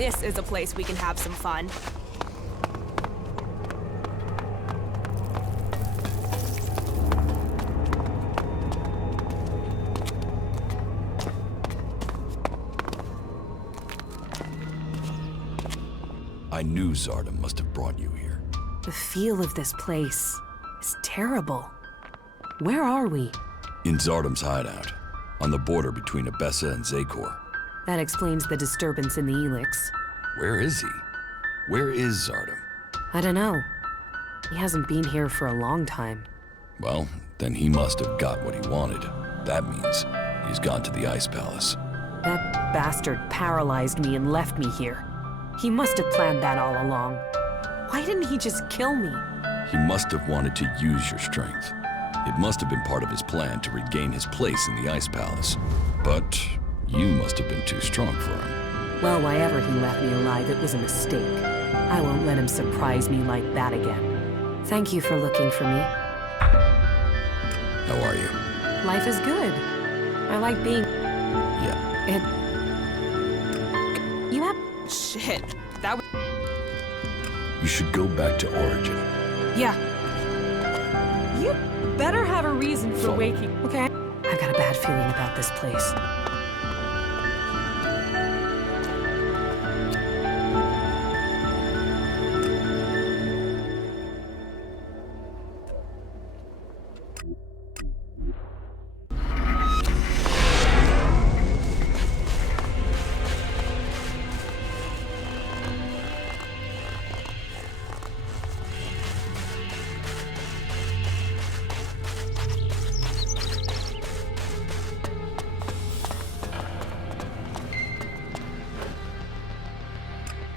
this is a place we can have some fun. I knew Zardom must have brought you here. The feel of this place is terrible. Where are we? In Zardom's hideout, on the border between Abessa and Zakor. That explains the disturbance in the ELEX. Where is he? Where is Zardom? I don't know. He hasn't been here for a long time. Well, then he must have got what he wanted. That means he's gone to the Ice Palace. That bastard paralyzed me and left me here. He must have planned that all along. Why didn't he just kill me? He must have wanted to use your strength. It must have been part of his plan to regain his place in the Ice Palace. But you must have been too strong for him. Well, why ever he left me alive, it was a mistake. I won't let him surprise me like that again. Thank you for looking for me. How are you? Life is good. I like being... Yeah. You have... Shit, that was... You should go back to Origin. Yeah. You better have a reason for waking, okay? I've got a bad feeling about this place.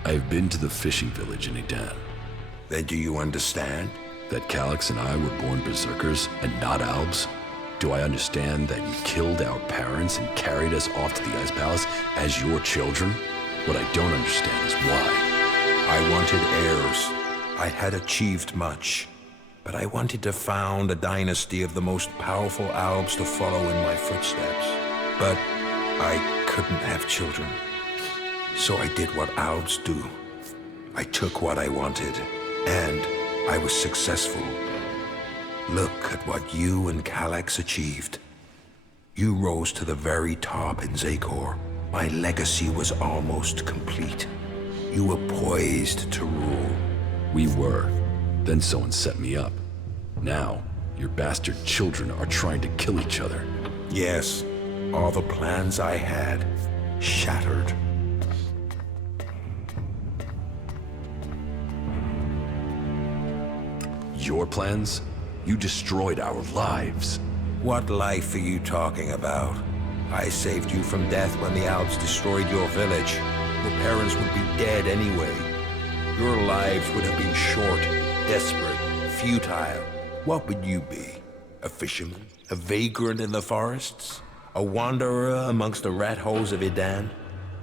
I've been to the fishing village in Edan. Then do you understand? That Calyx and I were born berserkers and not elves? Do I understand that you killed our parents and carried us off to the Ice Palace as your children? What I don't understand is why. I wanted heirs. I had achieved much. But I wanted to found a dynasty of the most powerful elves to follow in my footsteps. But I couldn't have children. So I did what elves do. I took what I wanted, and I was successful. Look at what you and Calyx achieved. You rose to the very top in Zakor. My legacy was almost complete. You were poised to rule. We were. Then someone set me up. Now, your bastard children are trying to kill each other. Yes, all the plans I had shattered. Your plans? You destroyed our lives. What life are you talking about? I saved you from death when the elves destroyed your village. Your parents would be dead anyway. Your lives would have been short, desperate, futile. What would you be? A fisherman? A vagrant in the forests? A wanderer amongst the rat holes of Edan?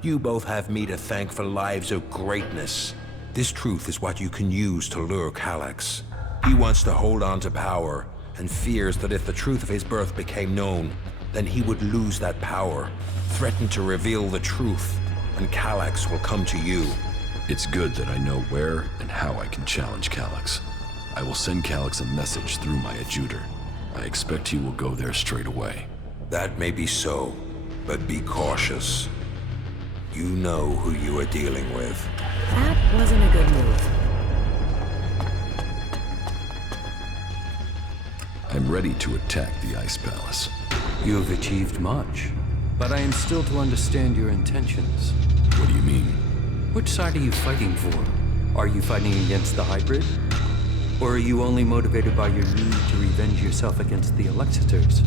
You both have me to thank for lives of greatness. This truth is what you can use to lure Calyx. He wants to hold on to power, and fears that if the truth of his birth became known, then he would lose that power, threaten to reveal the truth, and Calyx will come to you. It's good that I know where and how I can challenge Calyx. I will send Calyx a message through my adjutor. I expect he will go there straight away. That may be so, but be cautious. You know who you are dealing with. That wasn't a good move. I'm ready to attack the Ice Palace. You have achieved much, but I am still to understand your intentions. What do you mean? Which side are you fighting for? Are you fighting against the hybrid? Or are you only motivated by your need to revenge yourself against the Alexiters?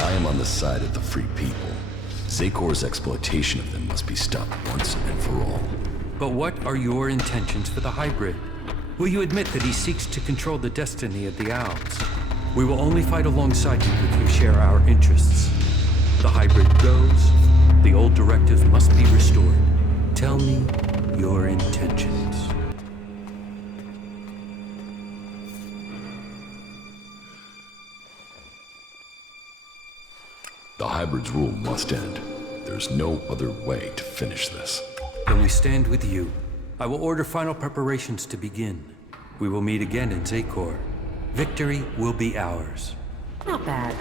I am on the side of the free people. Zakor's exploitation of them must be stopped once and for all. But what are your intentions for the hybrid? Will you admit that he seeks to control the destiny of the elves? We will only fight alongside you if you share our interests. The hybrid goes, the old directive must be restored. Tell me your intentions. hybrid's rule must end. There's no other way to finish this. Then we stand with you. I will order final preparations to begin. We will meet again in Zakor. Victory will be ours. Not bad.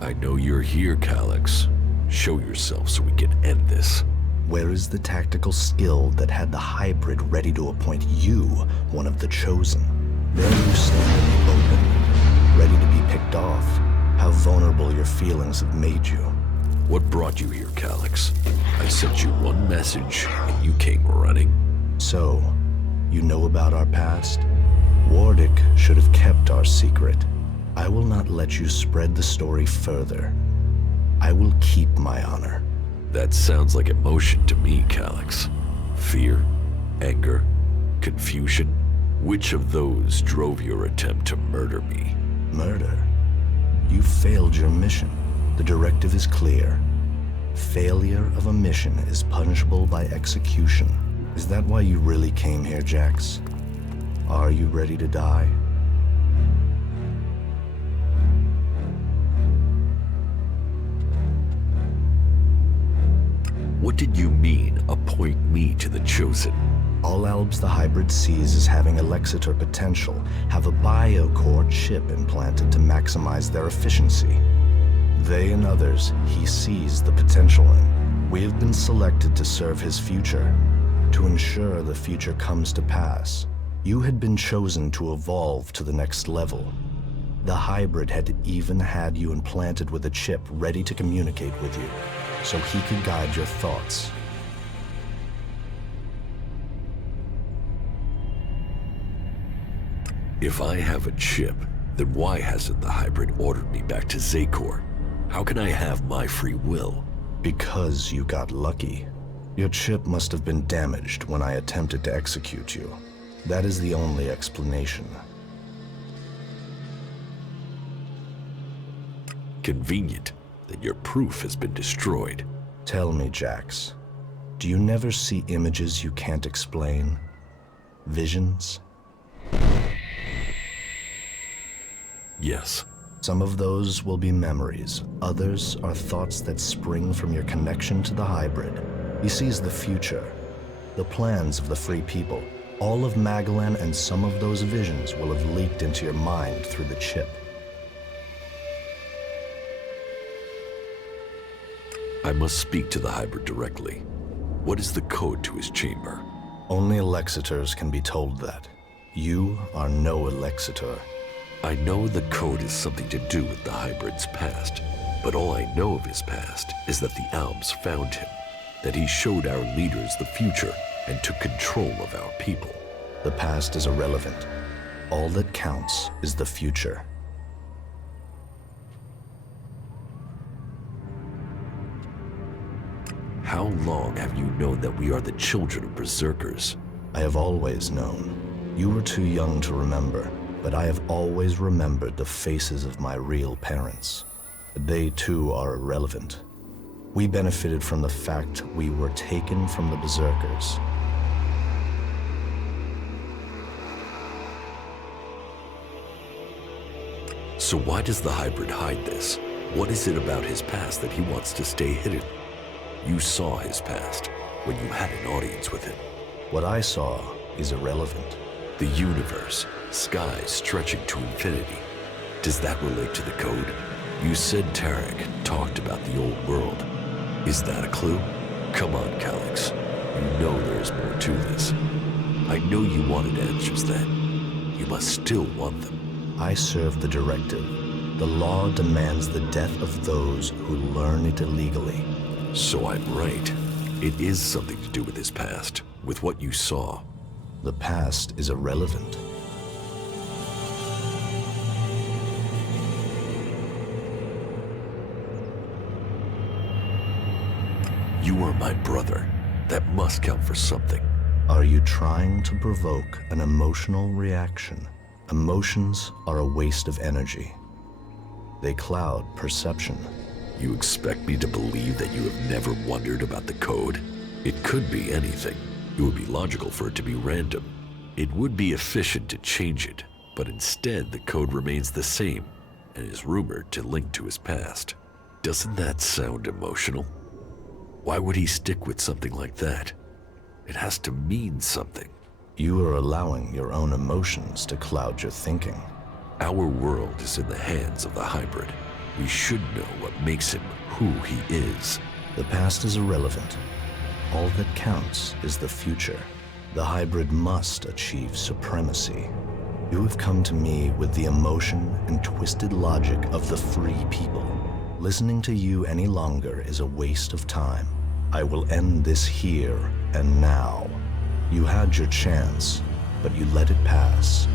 I know you're here, Calyx. Show yourself so we can end this. Where is the tactical skill that had the hybrid ready to appoint you one of the chosen? There you stand in the open, ready to be picked off. How vulnerable your feelings have made you. What brought you here, Calyx? I sent you one message, and you came running. So, you know about our past? Wardic should have kept our secret. I will not let you spread the story further. I will keep my honor. That sounds like emotion to me, Calyx. Fear, anger, confusion. Which of those drove your attempt to murder me? Murder? You failed your mission. The directive is clear. Failure of a mission is punishable by execution. Is that why you really came here, Jax? Are you ready to die? What did you mean, appoint me to the Chosen? All Albs the hybrid sees as having Alexitor potential have a biocore chip implanted to maximize their efficiency. They and others he sees the potential in. We have been selected to serve his future, to ensure the future comes to pass. You had been chosen to evolve to the next level. The hybrid had even had you implanted with a chip ready to communicate with you, so he could guide your thoughts. If I have a chip, then why hasn't the hybrid ordered me back to Zakor? How can I have my free will? Because you got lucky. Your chip must have been damaged when I attempted to execute you. That is the only explanation. Convenient that your proof has been destroyed. Tell me, Jax, do you never see images you can't explain? Visions? Yes. Some of those will be memories. Others are thoughts that spring from your connection to the hybrid. He sees the future, the plans of the free people. All of Magalan and some of those visions will have leaked into your mind through the chip. I must speak to the hybrid directly. What is the code to his chamber? Only Alexitors can be told that. You are no Alexitor. I know the code is something to do with the hybrid's past, but all I know of his past is that the Albs found him, that he showed our leaders the future and took control of our people. The past is irrelevant. All that counts is the future. How long have you known that we are the children of berserkers? I have always known. You were too young to remember, but I have always remembered the faces of my real parents. They too are irrelevant. We benefited from the fact we were taken from the berserkers. So why does the hybrid hide this? What is it about his past that he wants to stay hidden? You saw his past when you had an audience with him. What I saw is irrelevant. The universe, skies stretching to infinity. Does that relate to the code? You said Tarek talked about the old world. Is that a clue? Come on, Calyx. You know there's more to this. I know you wanted answers then. You must still want them. I serve the directive. The law demands the death of those who learn it illegally. So I'm right. It is something to do with his past, with what you saw. The past is irrelevant. You are my brother. That must count for something. Are you trying to provoke an emotional reaction? Emotions are a waste of energy. They cloud perception. You expect me to believe that you have never wondered about the code? It could be anything. It would be logical for it to be random. It would be efficient to change it, but instead the code remains the same and is rumored to link to his past. Doesn't that sound emotional? Why would he stick with something like that? It has to mean something. You are allowing your own emotions to cloud your thinking. Our world is in the hands of the hybrid. We should know what makes him who he is. The past is irrelevant. All that counts is the future. The hybrid must achieve supremacy. You have come to me with the emotion and twisted logic of the free people. Listening to you any longer is a waste of time. I will end this here and now. You had your chance, but you let it pass.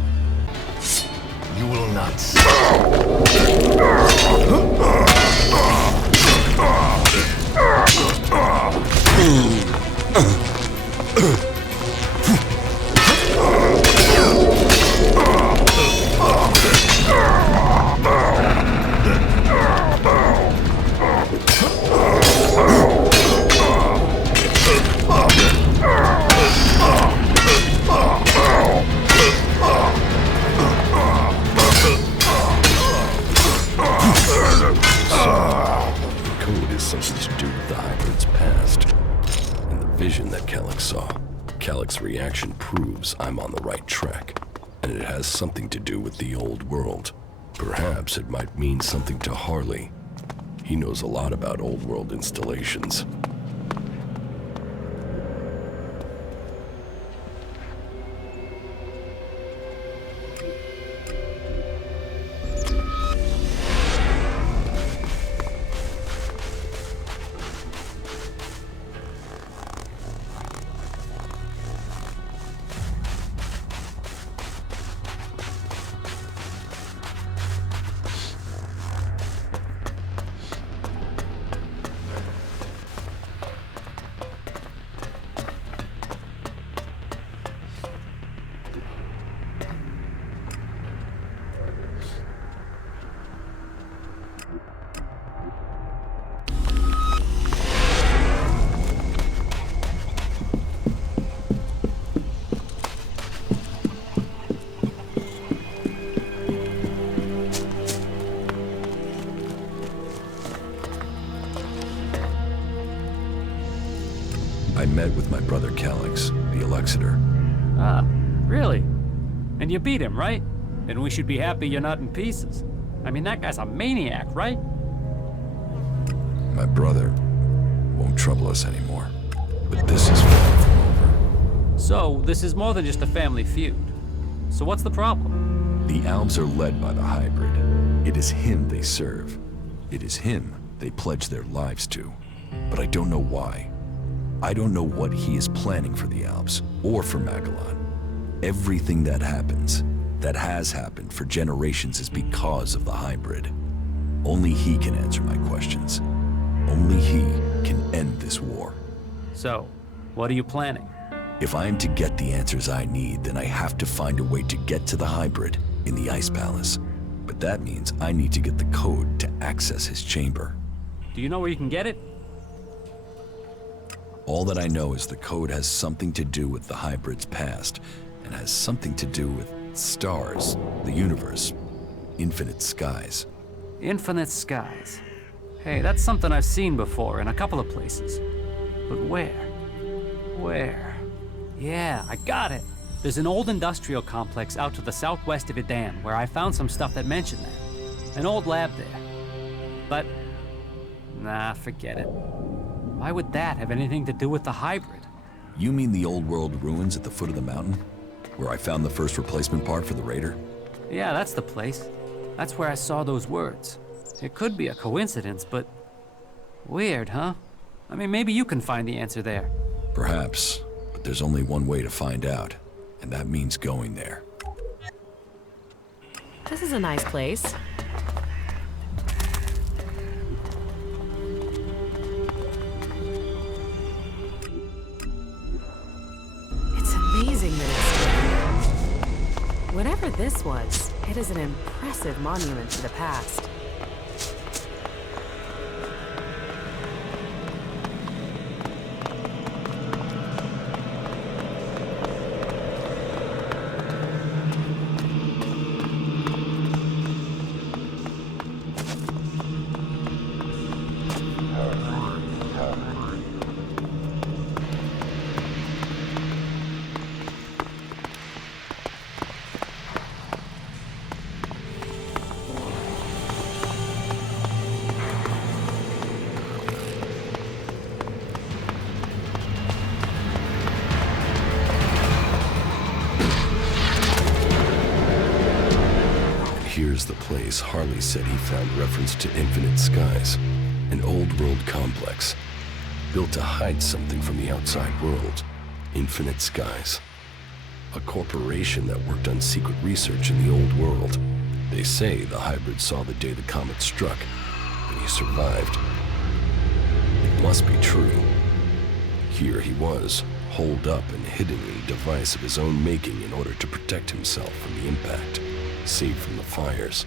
You will not something to do with the hybrid's past. And the vision that Kellex saw. Kellex's reaction proves I'm on the right track. And it has something to do with the old world. Perhaps it might mean something to Harley. He knows a lot about old world installations. I met with my brother Kellex, the Elexiter. Ah, really? And you beat him, right? Then we should be happy you're not in pieces. I mean, that guy's a maniac, right? My brother won't trouble us anymore. But this is far from over. So, this is more than just a family feud. So what's the problem? The Albs are led by the hybrid. It is him they serve. It is him they pledge their lives to. But I don't know why. I don't know what he is planning for the Albs, or for Magellan. Everything that happens, that has happened for generations, is because of the hybrid. Only he can answer my questions. Only he can end this war. So, what are you planning? If I am to get the answers I need, then I have to find a way to get to the hybrid in the Ice Palace. But that means I need to get the code to access his chamber. Do you know where you can get it? All that I know is the code has something to do with the hybrid's past, and has something to do with stars, the universe, infinite skies. Infinite skies. Hey, that's something I've seen before in a couple of places. But where? Where? Yeah, I got it. There's an old industrial complex out to the southwest of Idan where I found some stuff that mentioned that. An old lab there. But, nah, forget it. Why would that have anything to do with the hybrid? You mean the old world ruins at the foot of the mountain? Where I found the first replacement part for the Raider? Yeah, that's the place. That's where I saw those words. It could be a coincidence, but... weird, huh? I mean, maybe you can find the answer there. Perhaps, but there's only one way to find out, and that means going there. This is a nice place. It's this was, it is an impressive monument to the past. Here's the place Harley said he found reference to Infinite Skies, an old-world complex built to hide something from the outside world. Infinite Skies, a corporation that worked on secret research in the old world. They say the hybrid saw the day the comet struck, but he survived. It must be true. Here he was, holed up and hidden in a device of his own making in order to protect himself from the impact, saved from the fires,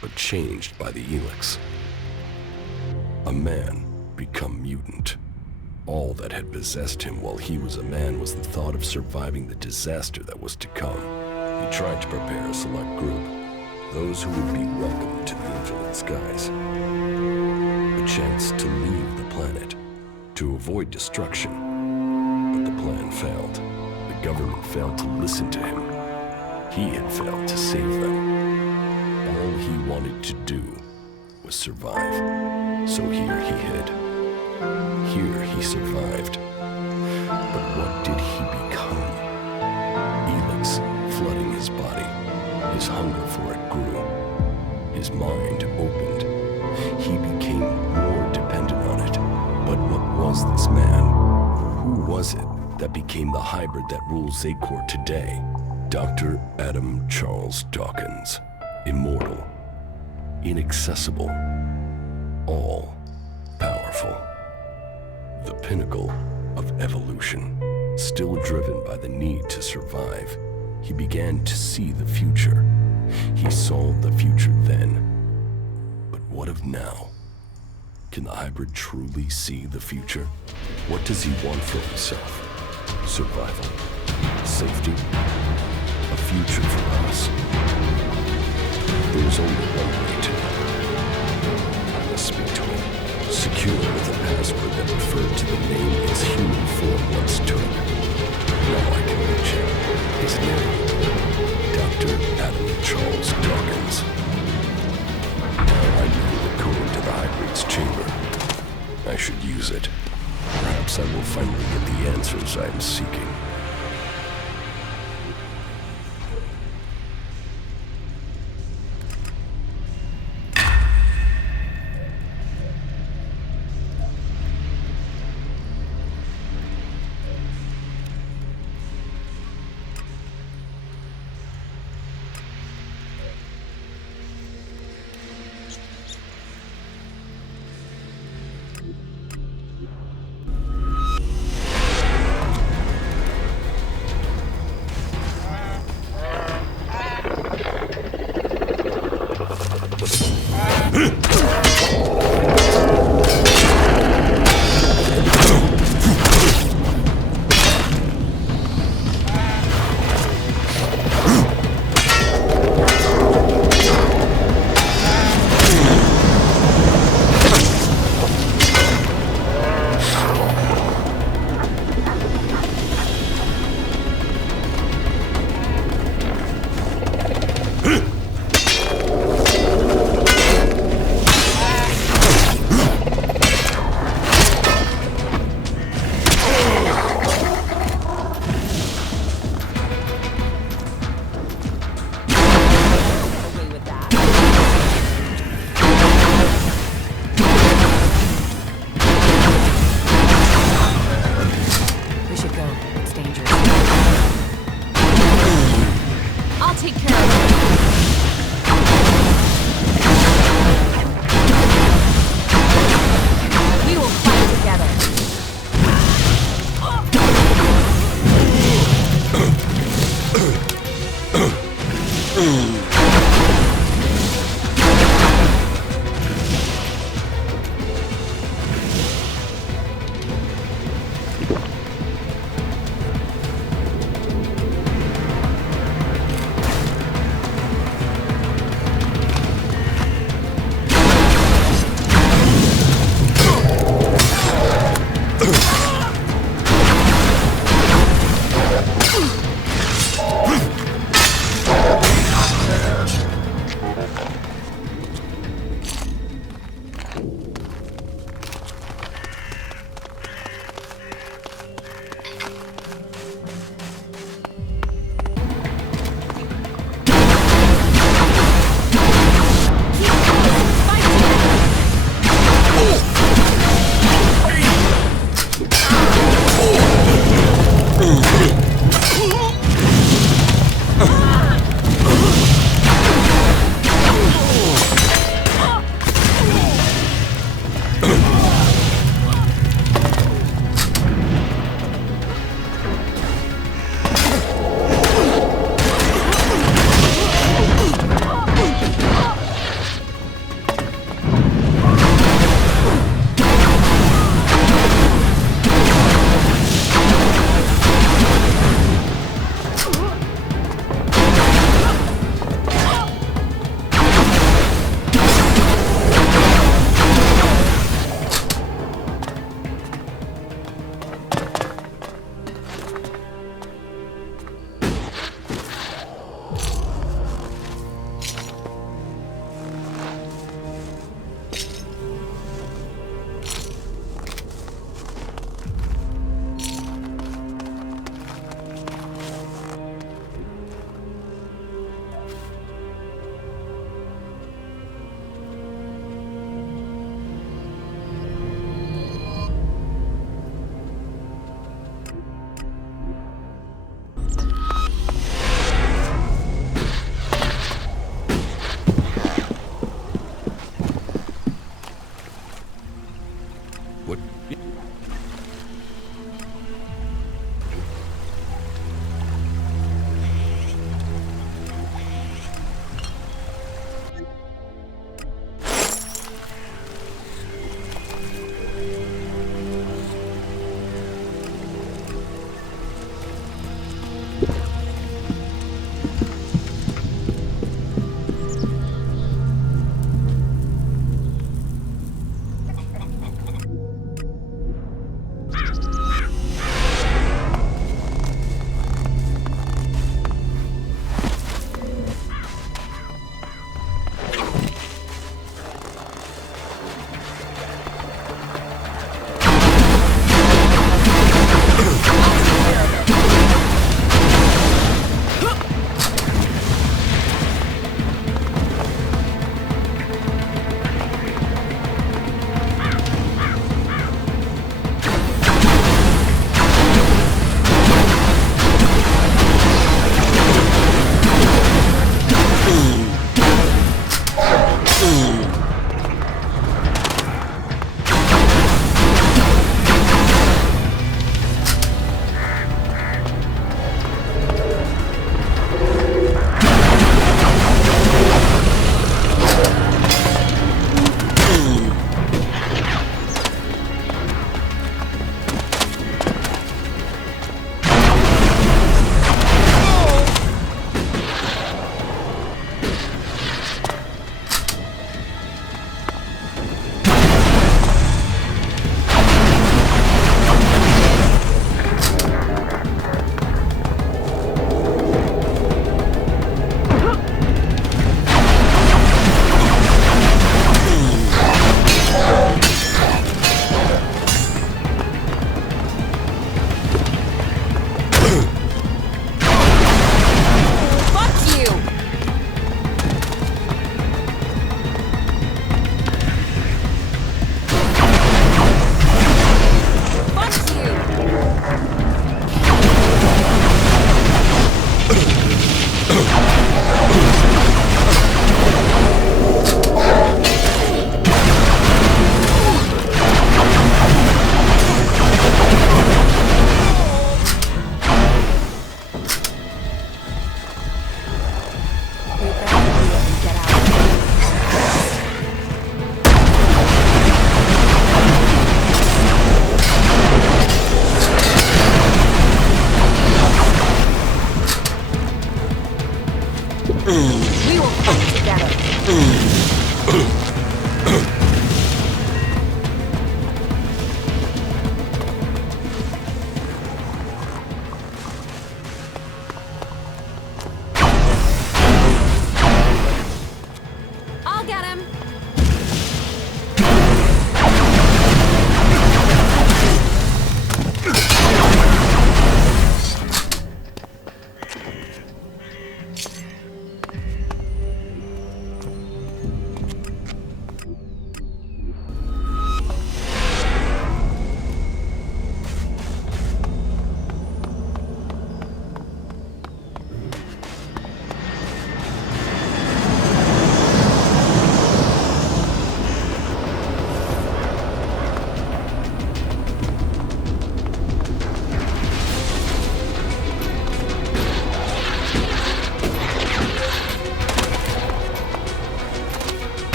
but changed by the ELEX. A man become mutant. All that had possessed him while he was a man was the thought of surviving the disaster that was to come. He tried to prepare a select group, those who would be welcome to the Infinite Skies. A chance to leave the planet, to avoid destruction. But the plan failed. The government failed to listen to him. He had failed to save them. All he wanted to do was survive. So here he hid. Here he survived. But what did he become? ELEX flooding his body. His hunger for it grew. His mind opened. He became more dependent on it. But what was this man? Who was it that became the hybrid that rules Zakor today? Dr. Adam Charles Dawkins. Immortal. Inaccessible. All-powerful. The pinnacle of evolution. Still driven by the need to survive, he began to see the future. He saw the future then. But what of now? Can the hybrid truly see the future? What does he want for himself? Survival? Safety? A future for us? There's only one way to know. I must speak to him, secure with a password that referred to the name his human form once took. Now I can reach him. His name, Dr. Adam Charles Dawkins. Now I know the code to the hybrid's chamber. I should use it. Perhaps I will finally get the answers I am seeking. will fight together. I'll get him.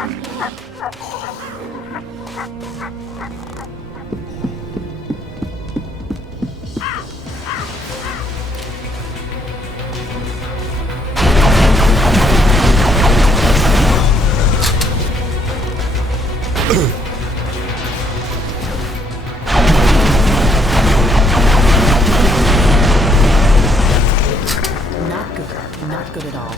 Not good at all.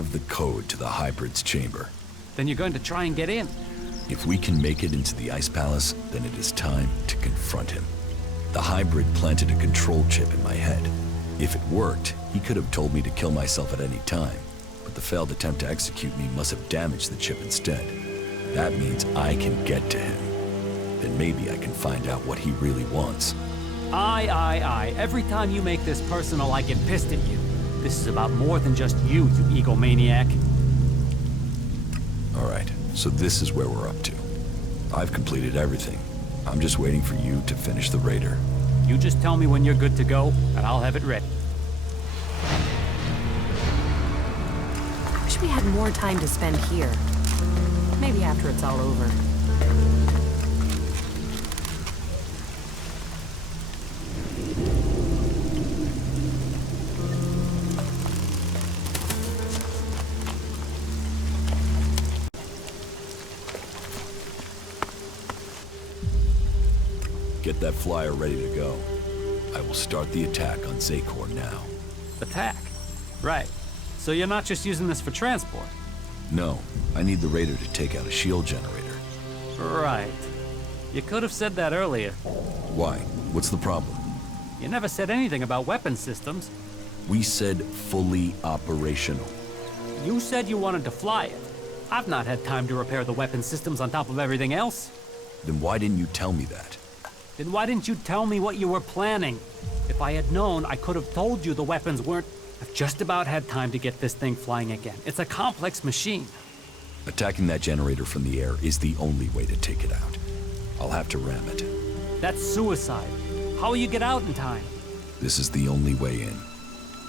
have the code to the hybrid's chamber. Then you're going to try and get in? If we can make it into the Ice Palace, then it is time to confront him. The hybrid planted a control chip in my head. If it worked, he could have told me to kill myself at any time, but the failed attempt to execute me must have damaged the chip instead. That means I can get to him. Then maybe I can find out what he really wants. Aye. Every time you make this personal, I get pissed at you. This is about more than just you egomaniac. Alright, so this is where we're up to. I've completed everything. I'm just waiting for you to finish the raider. You just tell me when you're good to go, and I'll have it ready. I wish we had more time to spend here. Maybe after it's all over. Get that flyer ready to go. I will start the attack on Zakor now. Attack? Right. So you're not just using this for transport? No, I need the raider to take out a shield generator. Right. You could have said that earlier. Why? What's the problem? You never said anything about weapon systems. We said fully operational. You said you wanted to fly it. I've not had time to repair the weapon systems on top of everything else. Then why didn't you tell me that? Then why didn't you tell me what you were planning? If I had known, I could have told you the weapons weren't... I've just about had time to get this thing flying again. It's a complex machine. Attacking that generator from the air is the only way to take it out. I'll have to ram it. That's suicide. How will you get out in time? This is the only way in.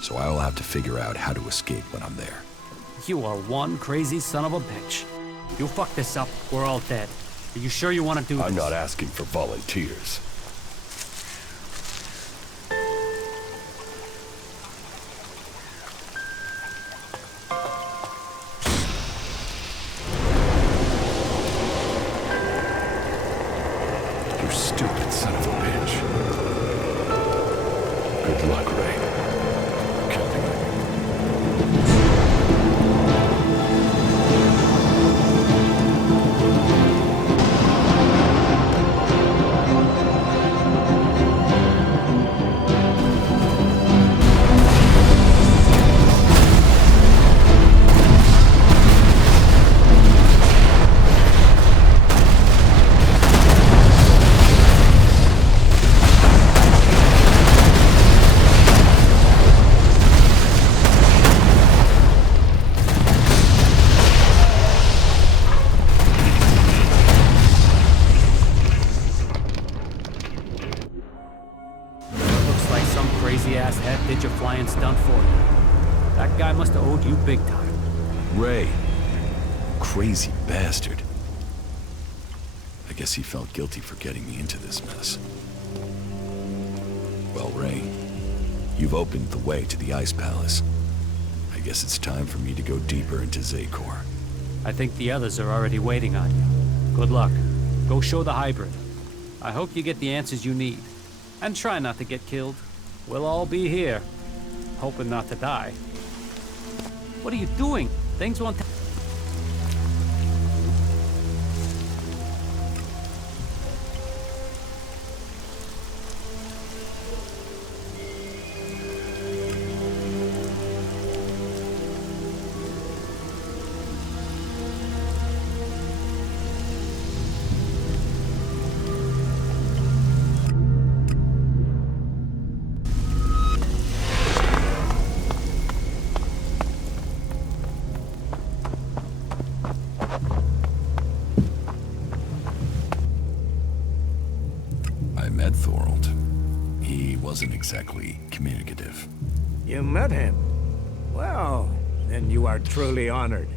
So I will have to figure out how to escape when I'm there. You are one crazy son of a bitch. You fuck this up, we're all dead. Are you sure you want to do this? I'm not asking for volunteers. You stupid son of a bitch. Good luck, Ray. Counting on you. Crazy-ass head did your flying stunt for you. That guy must have owed you big time. Ray. Crazy bastard. I guess he felt guilty for getting me into this mess. Well, Ray, you've opened the way to the Ice Palace. I guess it's time for me to go deeper into Zakor. I think the others are already waiting on you. Good luck. Go show the hybrid. I hope you get the answers you need. And try not to get killed. We'll all be here, hoping not to die. What are you doing? Things won't... Wasn't exactly communicative. You met him? Well, then you are truly honored.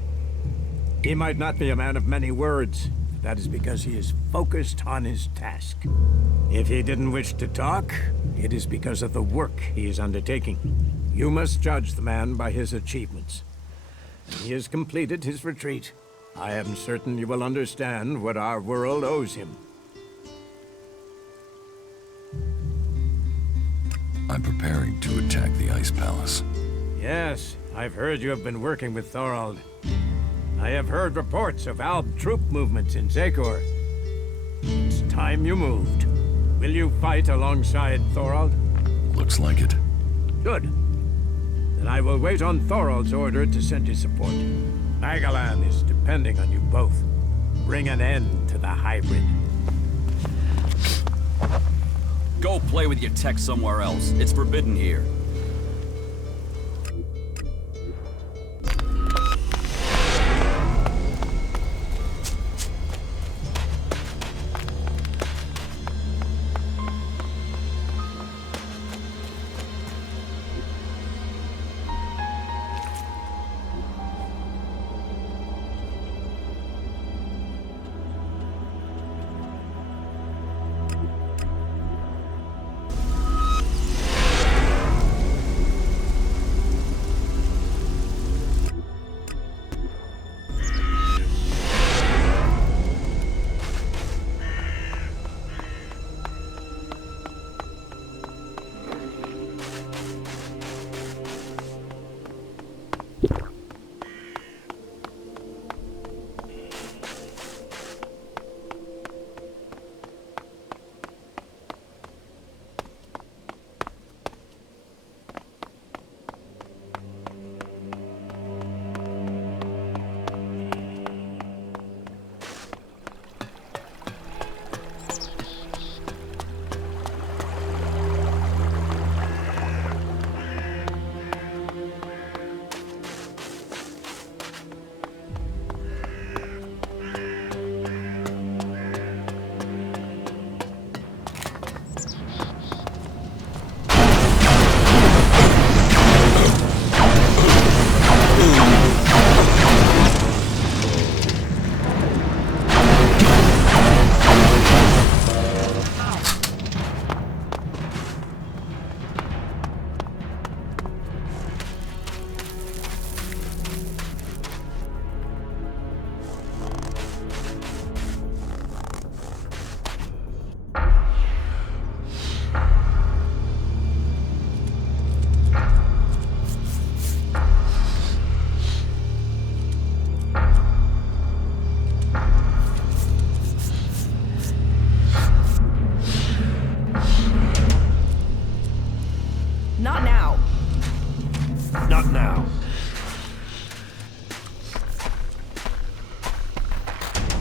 He might not be a man of many words, but that is because he is focused on his task. If he didn't wish to talk, it is because of the work he is undertaking. You must judge the man by his achievements. He has completed his retreat. I am certain you will understand what our world owes him. I'm preparing to attack the Ice Palace. Yes, I've heard you have been working with Thorald. I have heard reports of Alb troop movements in Zakor. It's time you moved. Will you fight alongside Thorald? Looks like it. Good. Then I will wait on Thorald's order to send you support. Magalan is depending on you both. Bring an end to the hybrid. Go play with your tech somewhere else. It's forbidden here.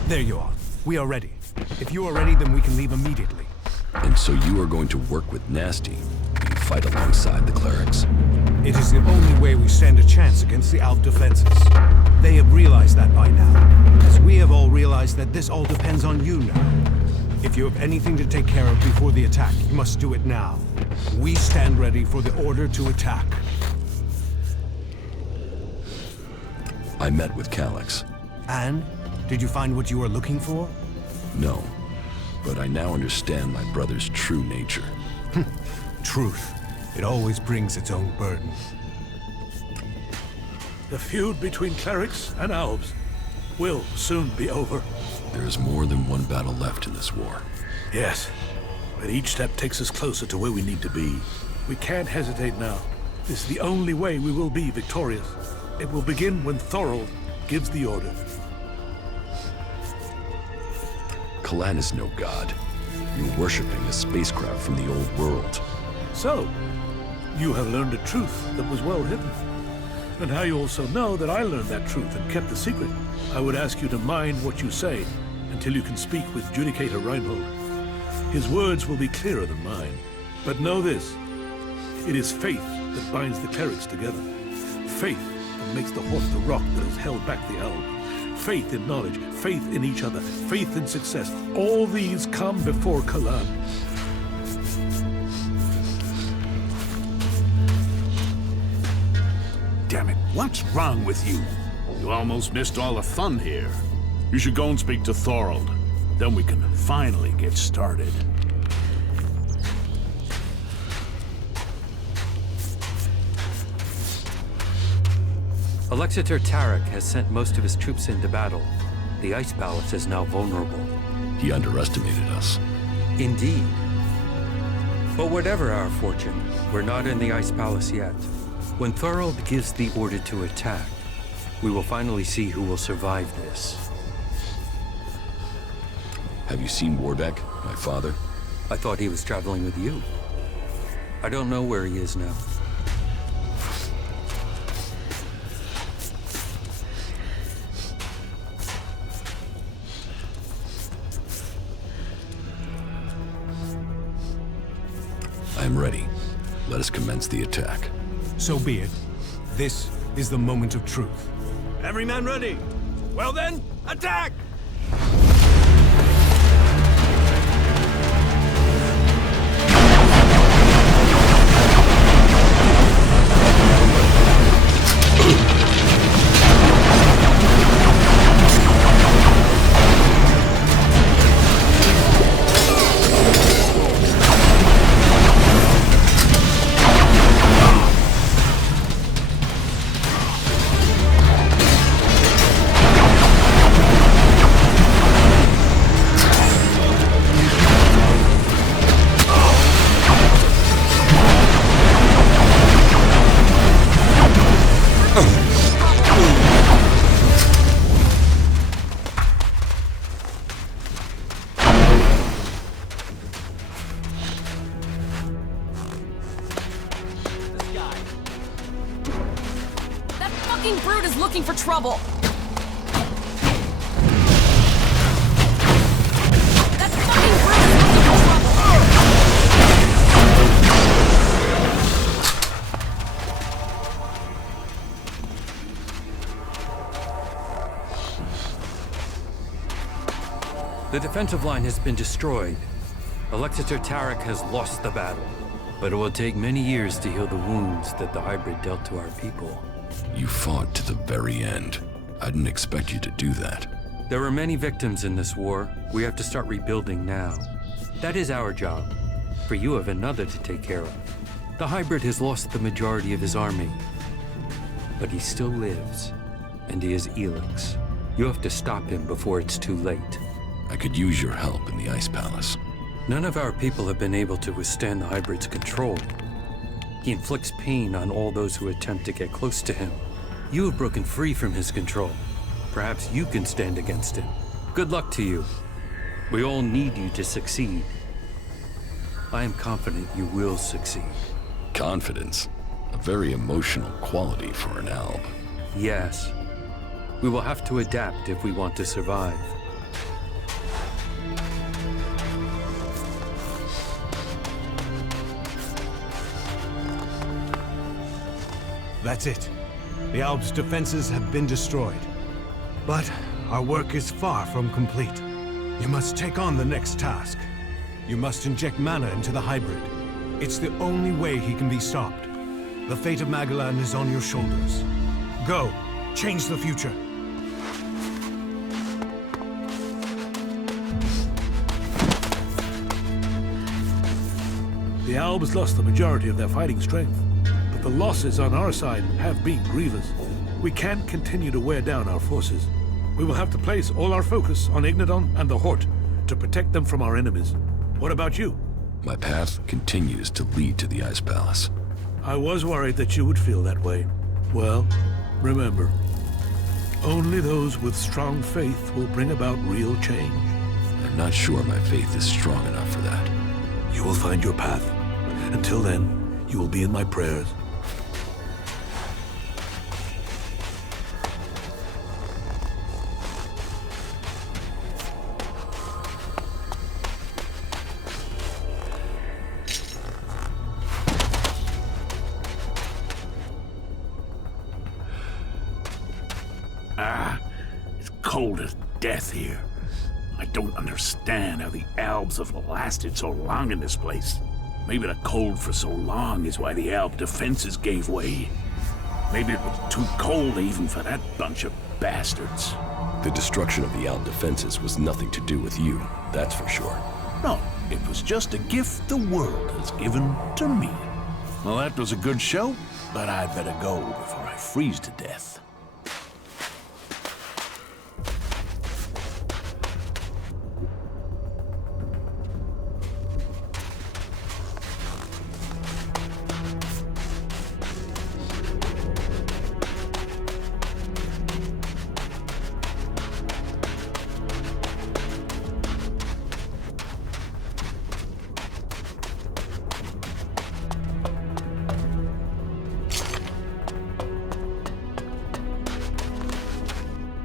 There you are. We are ready. If you are ready, then we can leave immediately. And so you are going to work with Nasty and fight alongside the clerics. It is the only way we stand a chance against the Alb defenses. They have realized that by now, as we have all realized that this all depends on you now. If you have anything to take care of before the attack, you must do it now. We stand ready for the order to attack. I met with Calyx. And? Did you find what you were looking for? No, but I now understand my brother's true nature. Truth. It always brings its own burden. The feud between clerics and elves will soon be over. There is more than one battle left in this war. Yes, but each step takes us closer to where we need to be. We can't hesitate now. This is the only way we will be victorious. It will begin when Thorold gives the order. Kalan is no god. You're worshipping a spacecraft from the old world. So, you have learned a truth that was well hidden. And how you also know that I learned that truth and kept the secret. I would ask you to mind what you say until you can speak with Judicator Reinhold. His words will be clearer than mine. But know this, it is faith that binds the clerics together. Faith that makes the Hort the rock that has held back the Elves. Faith in knowledge, faith in each other, faith in success. All these come before Kalan. Damn it, what's wrong with you? You almost missed all the fun here. You should go and speak to Thorold. Then we can finally get started. Alexander Tarek has sent most of his troops into battle. The Ice Palace is now vulnerable. He underestimated us. Indeed. But whatever our fortune, we're not in the Ice Palace yet. When Thorold gives the order to attack, we will finally see who will survive this. Have you seen Warbeck, my father? I thought he was traveling with you. I don't know where he is now. I'm ready. Let us commence the attack. So be it. This is the moment of truth. Every man ready? Well then, attack! Brute is looking for trouble. That fucking brute is looking for trouble. The defensive line has been destroyed. Alexander Tarek has lost the battle. But it will take many years to heal the wounds that the hybrid dealt to our people. You fought to the very end. I didn't expect you to do that. There were many victims in this war. We have to start rebuilding now. That is our job. For you have another to take care of. The hybrid has lost the majority of his army. But he still lives. And he is ELEX. You have to stop him before it's too late. I could use your help in the Ice Palace. None of our people have been able to withstand the hybrid's control. He inflicts pain on all those who attempt to get close to him. You have broken free from his control. Perhaps you can stand against him. Good luck to you. We all need you to succeed. I am confident you will succeed. Confidence? A very emotional quality for an Alb. Yes. We will have to adapt if we want to survive. That's it. The Alps' defenses have been destroyed. But our work is far from complete. You must take on the next task. You must inject mana into the hybrid. It's the only way he can be stopped. The fate of Magellan is on your shoulders. Go, change the future. The Albs lost the majority of their fighting strength, but the losses on our side have been grievous. We can't continue to wear down our forces. We will have to place all our focus on Ignadon and the Hort to protect them from our enemies. What about you? My path continues to lead to the Ice Palace. I was worried that you would feel that way. Well, remember, only those with strong faith will bring about real change. I'm not sure my faith is strong enough for that. You will find your path. Until then, you will be in my prayers. It's cold as death here. I don't understand how the Alps have lasted so long in this place. Maybe the cold for so long is why the Alp defenses gave way. Maybe it was too cold even for that bunch of bastards. The destruction of the Alp defenses was nothing to do with you, that's for sure. No, it was just a gift the world has given to me. Well, that was a good show, but I'd better go before I freeze to death.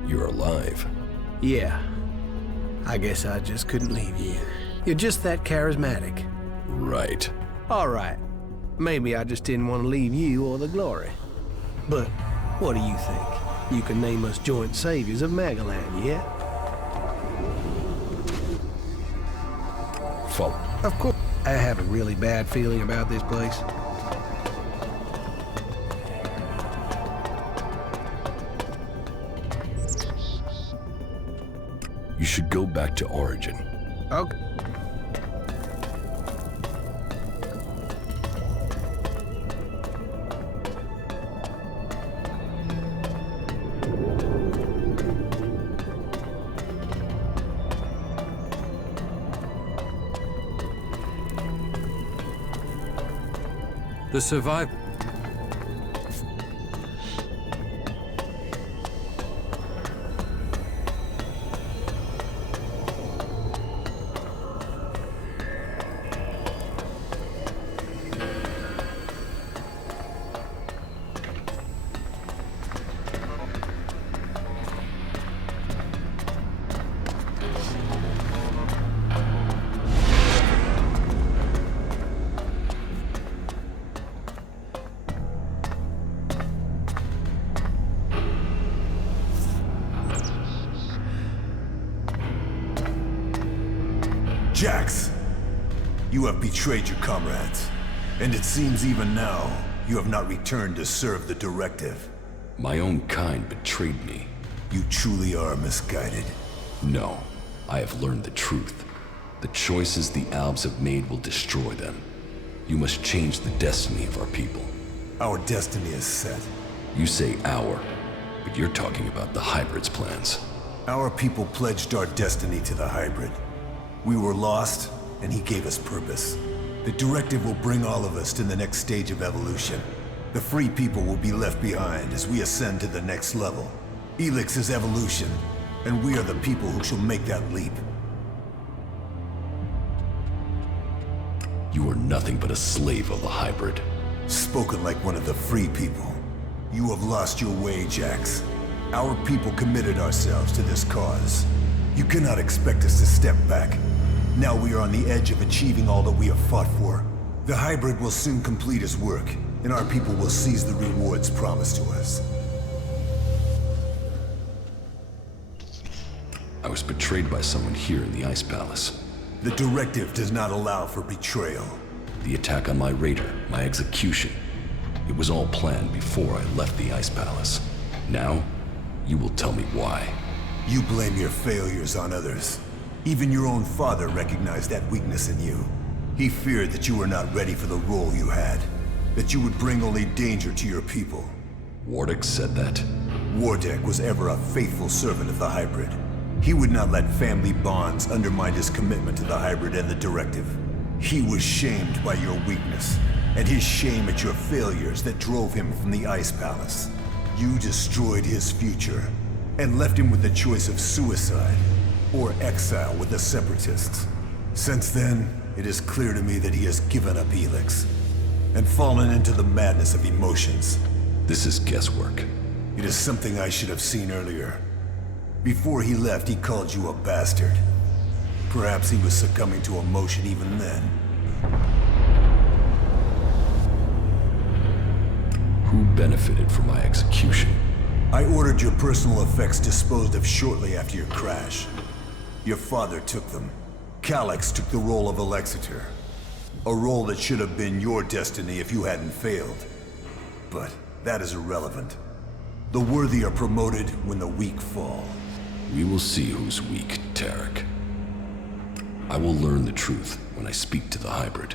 You're alive. Yeah. I guess I just couldn't leave you. You're just that charismatic. Right. All right. Maybe I just didn't want to leave you or the glory. But what do you think? You can name us joint saviors of Magellan, yeah? Follow. Of course. I have a really bad feeling about this place. You should go back to Origin. Okay. The survivor. Jax, you have betrayed your comrades, and it seems even now you have not returned to serve the directive. My own kind betrayed me. You truly are misguided. No, I have learned the truth. The choices the Alps have made will destroy them. You must change the destiny of our people. Our destiny is set. You say our, but you're talking about the Hybrid's plans. Our people pledged our destiny to the Hybrid. We were lost, and he gave us purpose. The directive will bring all of us to the next stage of evolution. The free people will be left behind as we ascend to the next level. ELEX is evolution, and we are the people who shall make that leap. You are nothing but a slave of the Hybrid. Spoken like one of the free people. You have lost your way, Jax. Our people committed ourselves to this cause. You cannot expect us to step back. Now we are on the edge of achieving all that we have fought for. The Hybrid will soon complete his work, and our people will seize the rewards promised to us. I was betrayed by someone here in the Ice Palace. The directive does not allow for betrayal. The attack on my raider, my execution. It was all planned before I left the Ice Palace. Now, you will tell me why. You blame your failures on others. Even your own father recognized that weakness in you. He feared that you were not ready for the role you had, that you would bring only danger to your people. Wardeck said that? Wardeck was ever a faithful servant of the Hybrid. He would not let family bonds undermine his commitment to the Hybrid and the directive. He was shamed by your weakness, and his shame at your failures that drove him from the Ice Palace. You destroyed his future, and left him with the choice of suicide, or exile with the Separatists. Since then, it is clear to me that he has given up ELEX, and fallen into the madness of emotions. This is guesswork. It is something I should have seen earlier. Before he left, he called you a bastard. Perhaps he was succumbing to emotion even then. Who benefited from my execution? I ordered your personal effects disposed of shortly after your crash. Your father took them. Calyx took the role of Alexator. A role that should have been your destiny if you hadn't failed. But that is irrelevant. The worthy are promoted when the weak fall. We will see who's weak, Tarek. I will learn the truth when I speak to the Hybrid.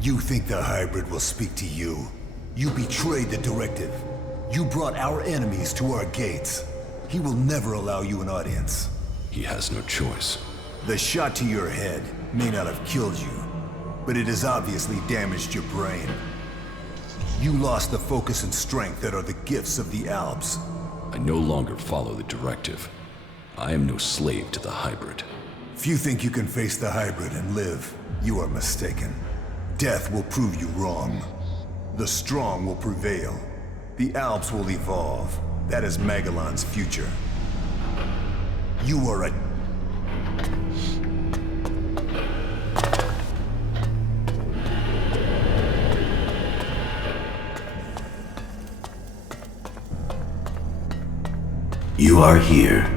You think the Hybrid will speak to you? You betrayed the directive. You brought our enemies to our gates. He will never allow you an audience. He has no choice. The shot to your head may not have killed you, but it has obviously damaged your brain. You lost the focus and strength that are the gifts of the Alps. I no longer follow the directive. I am no slave to the Hybrid. If you think you can face the Hybrid and live, you are mistaken. Death will prove you wrong. The strong will prevail. The Alps will evolve. That is Magellan's future. You are a... You are here.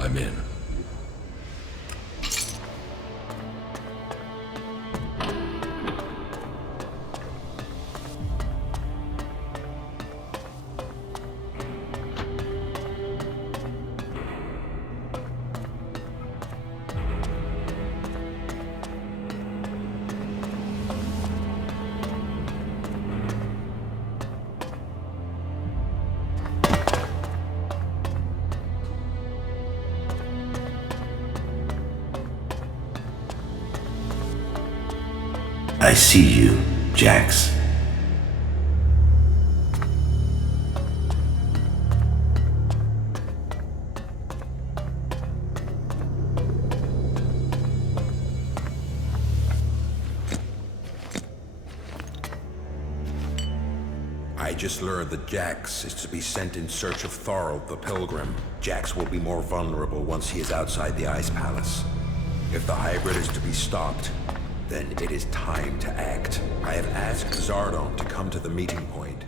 I'm in. I see you, Jax. I just learned that Jax is to be sent in search of Thorald the Pilgrim. Jax will be more vulnerable once he is outside the Ice Palace. If the Hybrid is to be stopped, then it is time to act. I have asked Zardon to come to the meeting point.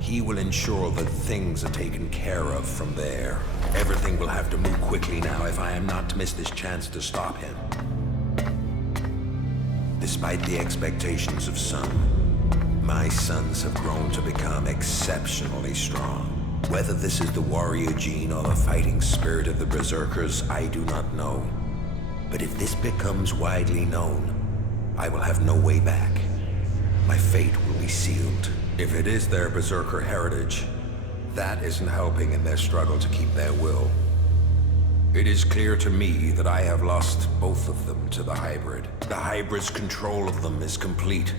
He will ensure that things are taken care of from there. Everything will have to move quickly now if I am not to miss this chance to stop him. Despite the expectations of some, my sons have grown to become exceptionally strong. Whether this is the warrior gene or the fighting spirit of the Berserkers, I do not know. But if this becomes widely known, I will have no way back. My fate will be sealed. If it is their Berserker heritage, that isn't helping in their struggle to keep their will. It is clear to me that I have lost both of them to the Hybrid. The Hybrid's control of them is complete,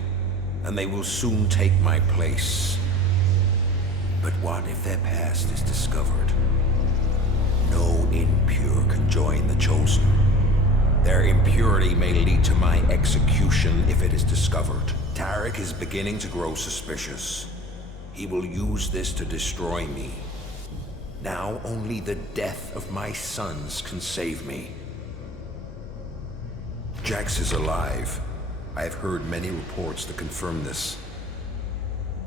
and they will soon take my place. But what if their past is discovered? No impure can join the Chosen. Their impurity may lead to my execution if it is discovered. Tarek is beginning to grow suspicious. He will use this to destroy me. Now only the death of my sons can save me. Jax is alive. I have heard many reports that confirm this.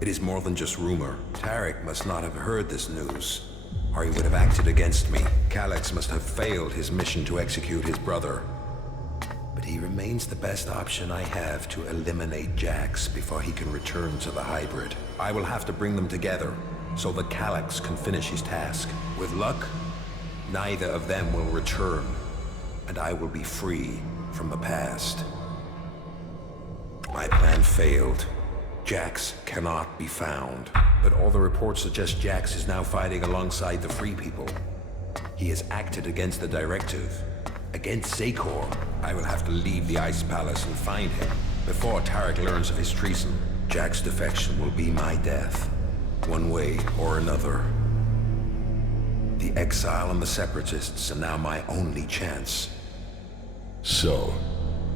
It is more than just rumor. Tarek must not have heard this news, or he would have acted against me. Calyx must have failed his mission to execute his brother. But he remains the best option I have to eliminate Jax before he can return to the hybrid. I will have to bring them together, so that Calyx can finish his task. With luck, neither of them will return, and I will be free from the past. My plan failed. Jax cannot be found. But all the reports suggest Jax is now fighting alongside the Free People. He has acted against the directive, against Zakor. I will have to leave the Ice Palace and find him before Tarek learns of his treason. Jax's defection will be my death, one way or another. The exile and the Separatists are now my only chance. So,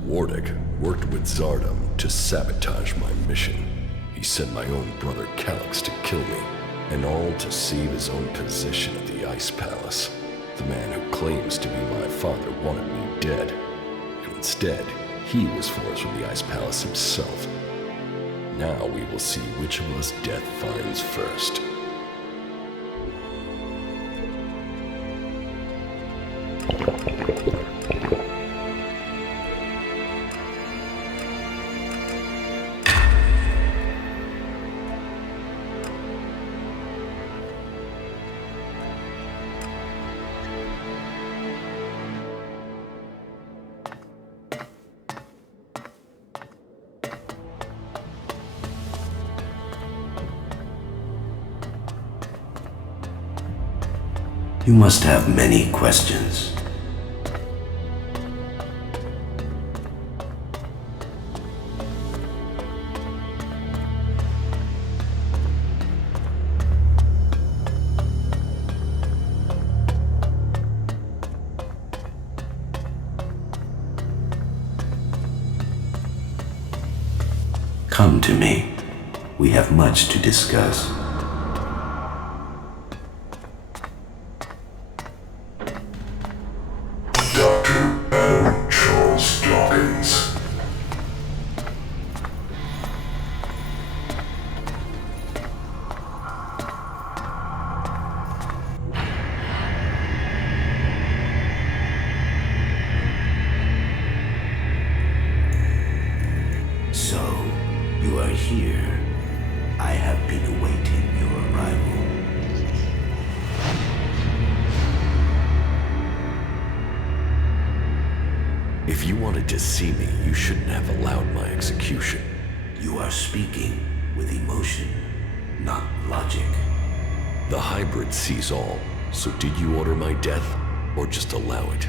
Wardick worked with Zardom to sabotage my mission. He sent my own brother Calyx to kill me, and all to save his own position at the Ice Palace. The man who claims to be my father wanted me dead, and instead, he was forced from the Ice Palace himself. Now we will see which of us death finds first. You must have many questions. Come to me. We have much to discuss. If you wanted to see me, you shouldn't have allowed my execution. You are speaking with emotion, not logic. The hybrid sees all, so did you order my death, or just allow it?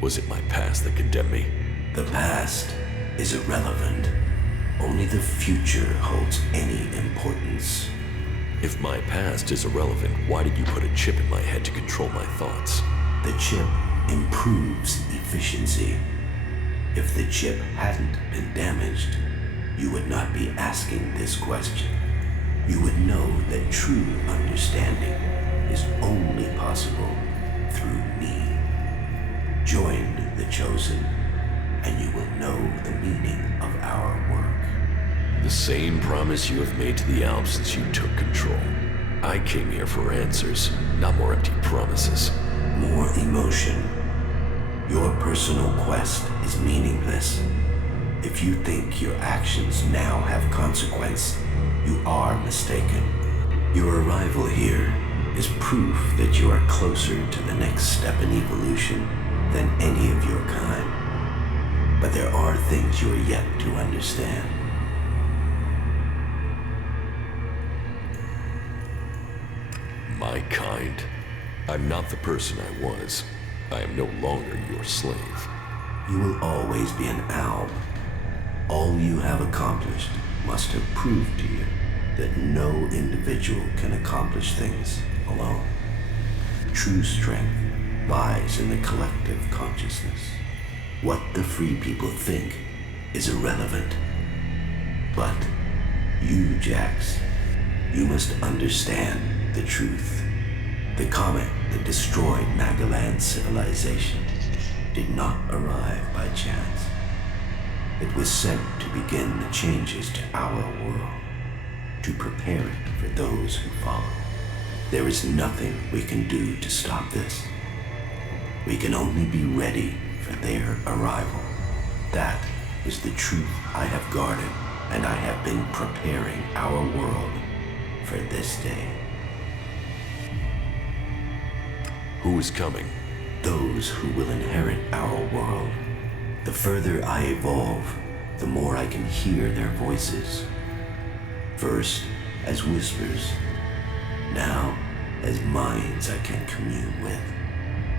Was it my past that condemned me? The past is irrelevant. Only the future holds any importance. If my past is irrelevant, why did you put a chip in my head to control my thoughts? The chip improves efficiency. If the chip hadn't been damaged, you would not be asking this question. You would know that true understanding is only possible through me. Join the Chosen, and you will know the meaning of our work. The same promise you have made to the Alps since you took control. I came here for answers, not more empty promises. More emotion. Your personal quest is meaningless. If you think your actions now have consequence, you are mistaken. Your arrival here is proof that you are closer to the next step in evolution than any of your kind. But there are things you are yet to understand. My kind? I'm not the person I was. I am no longer your slave. You will always be an alb. All you have accomplished must have proved to you that no individual can accomplish things alone. True strength lies in the collective consciousness. What the free people think is irrelevant. But you, Jax, you must understand the truth. The comet that destroyed Magalan's civilization did not arrive by chance. It was sent to begin the changes to our world, to prepare it for those who follow. There is nothing we can do to stop this. We can only be ready for their arrival. That is the truth I have guarded, and I have been preparing our world for this day. Who is coming? Those who will inherit our world. The further I evolve, the more I can hear their voices. First, as whispers. Now, as minds I can commune with.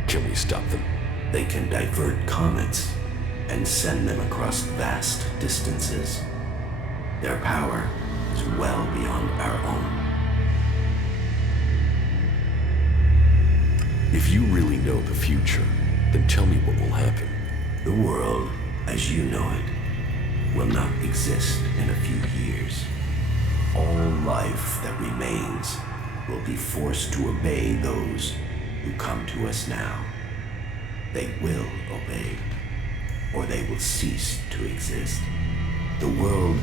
Can we stop them? They can divert comets and send them across vast distances. Their power is well beyond our own. If you really know the future, then tell me what will happen. The world, as you know it, will not exist in a few years. All life that remains will be forced to obey those who come to us now. They will obey, or they will cease to exist. The world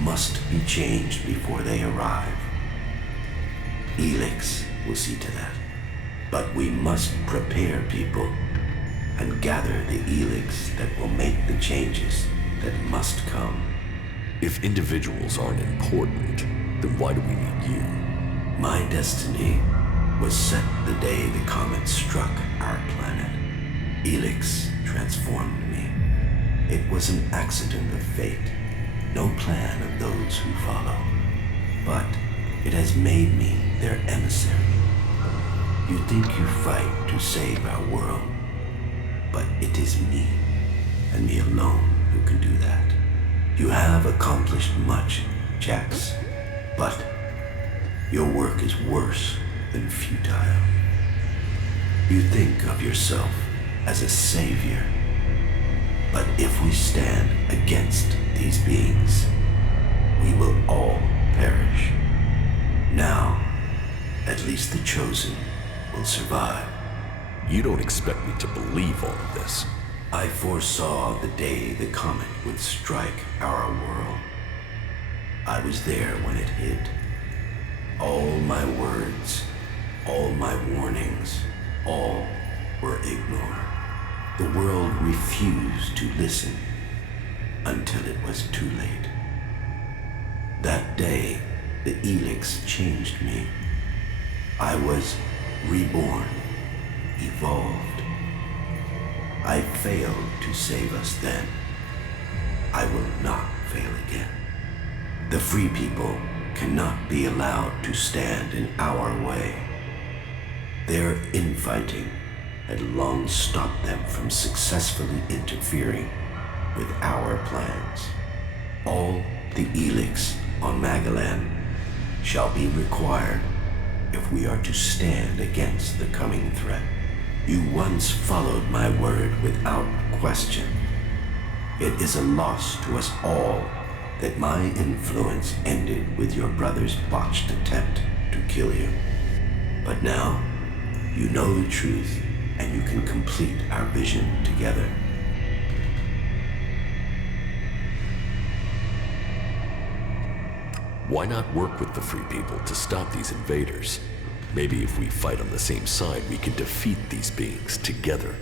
must be changed before they arrive. ELEX will see to that. But we must prepare people and gather the ELEX that will make the changes that must come. If individuals aren't important, then why do we need you? My destiny was set the day the comet struck our planet. ELEX transformed me. It was an accident of fate, no plan of those who follow. But it has made me their emissary. You think you fight to save our world, but it is me, and me alone, who can do that. You have accomplished much, Jax, but your work is worse than futile. You think of yourself as a savior, but if we stand against these beings, we will all perish. Now, at least the chosen will survive. You don't expect me to believe all of this. I foresaw the day the comet would strike our world. I was there when it hit. All my words, all my warnings, all were ignored. The world refused to listen until it was too late. That day, the ELEX changed me. I was reborn, evolved. I failed to save us then. I will not fail again. The free people cannot be allowed to stand in our way. Their infighting had long stopped them from successfully interfering with our plans. All the ELEX on Magalan shall be required if we are to stand against the coming threat. You once followed my word without question. It is a loss to us all that my influence ended with your brother's botched attempt to kill you. But now, you know the truth, and you can complete our vision together. Why not work with the free people to stop these invaders? Maybe if we fight on the same side, we can defeat these beings together.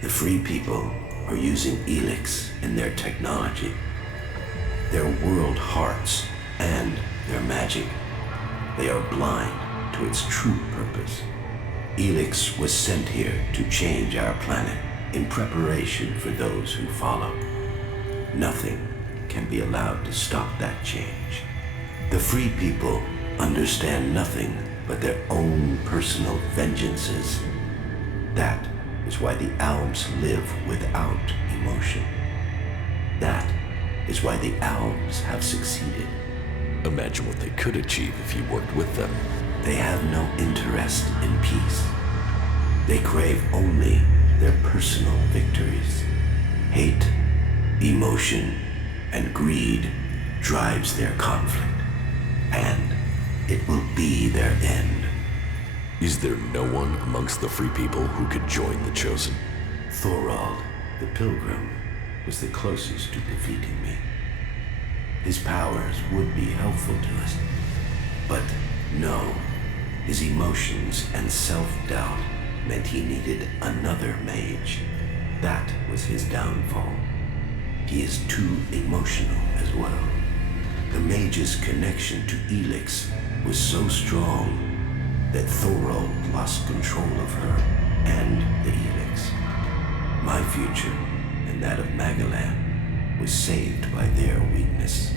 The free people are using ELEX in their technology, their world hearts, and their magic. They are blind to its true purpose. ELEX was sent here to change our planet in preparation for those who follow. Nothing can be allowed to stop that change. The free people understand nothing but their own personal vengeances. That is why the Alps live without emotion. That is why the Alps have succeeded. Imagine what they could achieve if you worked with them. They have no interest in peace. They crave only their personal victories. Hate, emotion, and greed drives their conflict, and it will be their end. Is there no one amongst the free people who could join the Chosen? Thorald, the Pilgrim, was the closest to defeating me. His powers would be helpful to us, but no, his emotions and self-doubt meant he needed another mage. That was his downfall. He is too emotional as well. The mage's connection to ELEX was so strong that Thorald lost control of her and the ELEX. My future and that of Magalan was saved by their weakness.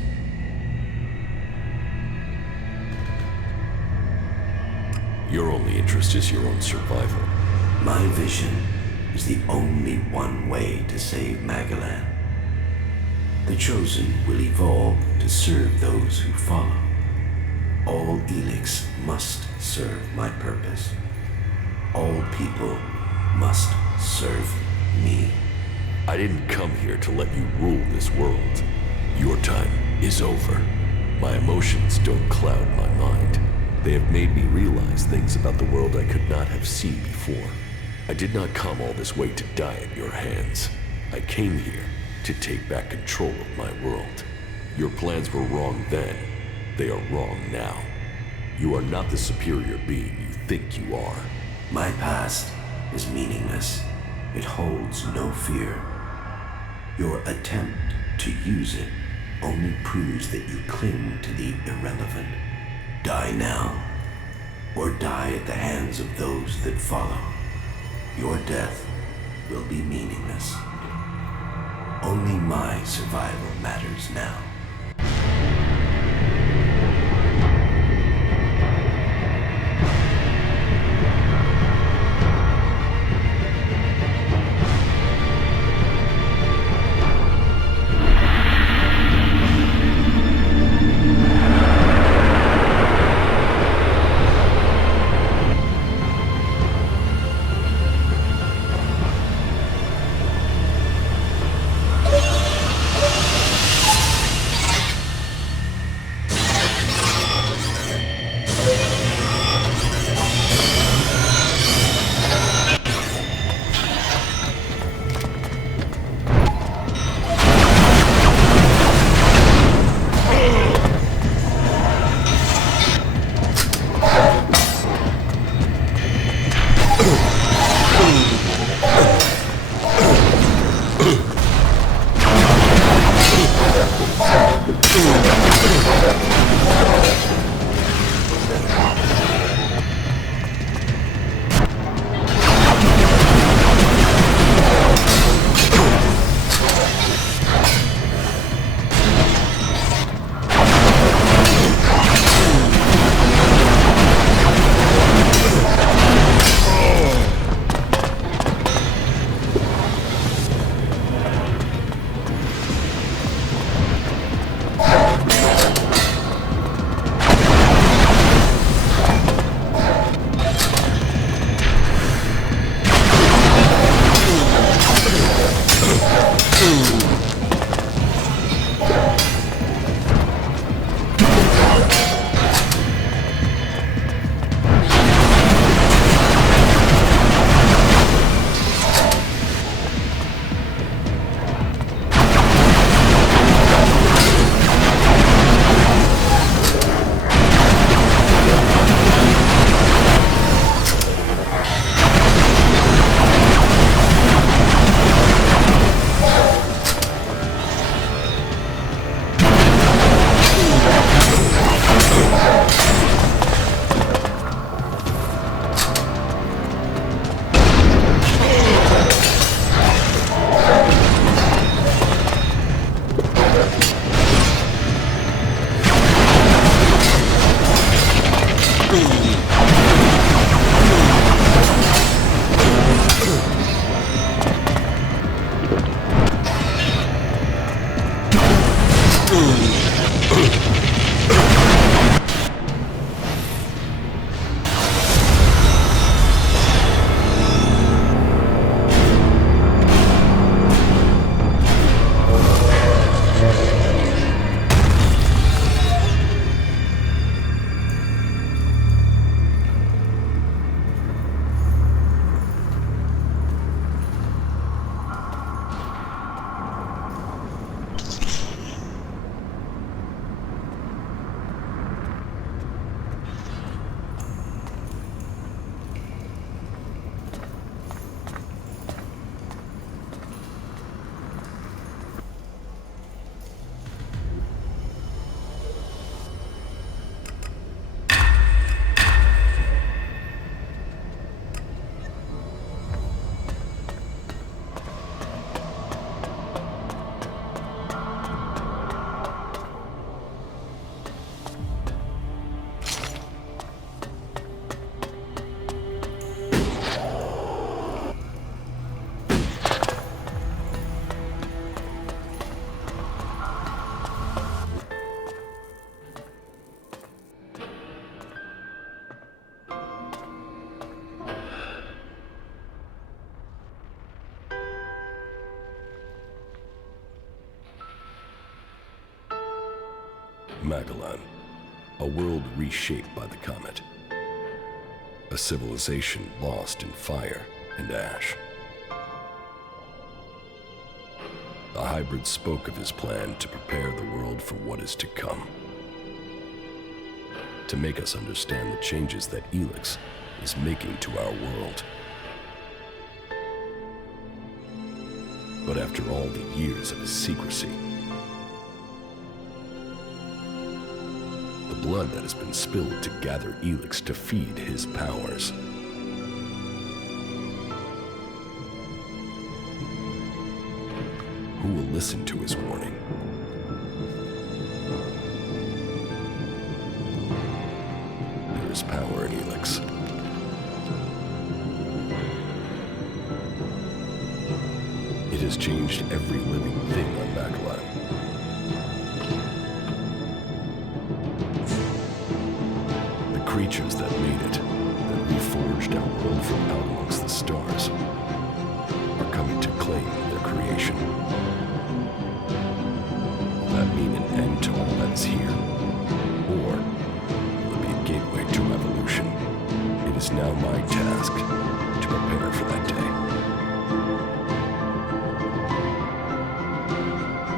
Your only interest is your own survival. My vision is the only one way to save Magalan. The Chosen will evolve to serve those who follow. All ELEX must serve my purpose. All people must serve me. I didn't come here to let you rule this world. Your time is over. My emotions don't cloud my mind. They have made me realize things about the world I could not have seen before. I did not come all this way to die at your hands. I came here to take back control of my world. Your plans were wrong then. They are wrong now. You are not the superior being you think you are. My past is meaningless. It holds no fear. Your attempt to use it only proves that you cling to the irrelevant. Die now, or die at the hands of those that follow. Your death will be meaningless. Only my survival matters now. Magellan, a world reshaped by the comet. A civilization lost in fire and ash. The hybrid spoke of his plan to prepare the world for what is to come. To make us understand the changes that ELEX is making to our world. But after all the years of his secrecy, the blood that has been spilled to gather ELEX to feed his powers. Who will listen to his warning? There is power in ELEX. It has changed every living thing on Magellan. The creatures that made it, that reforged our world from out amongst the stars, are coming to claim their creation. Will that mean an end to all that is here? Or will it be a gateway to revolution? It is now my task to prepare for that day.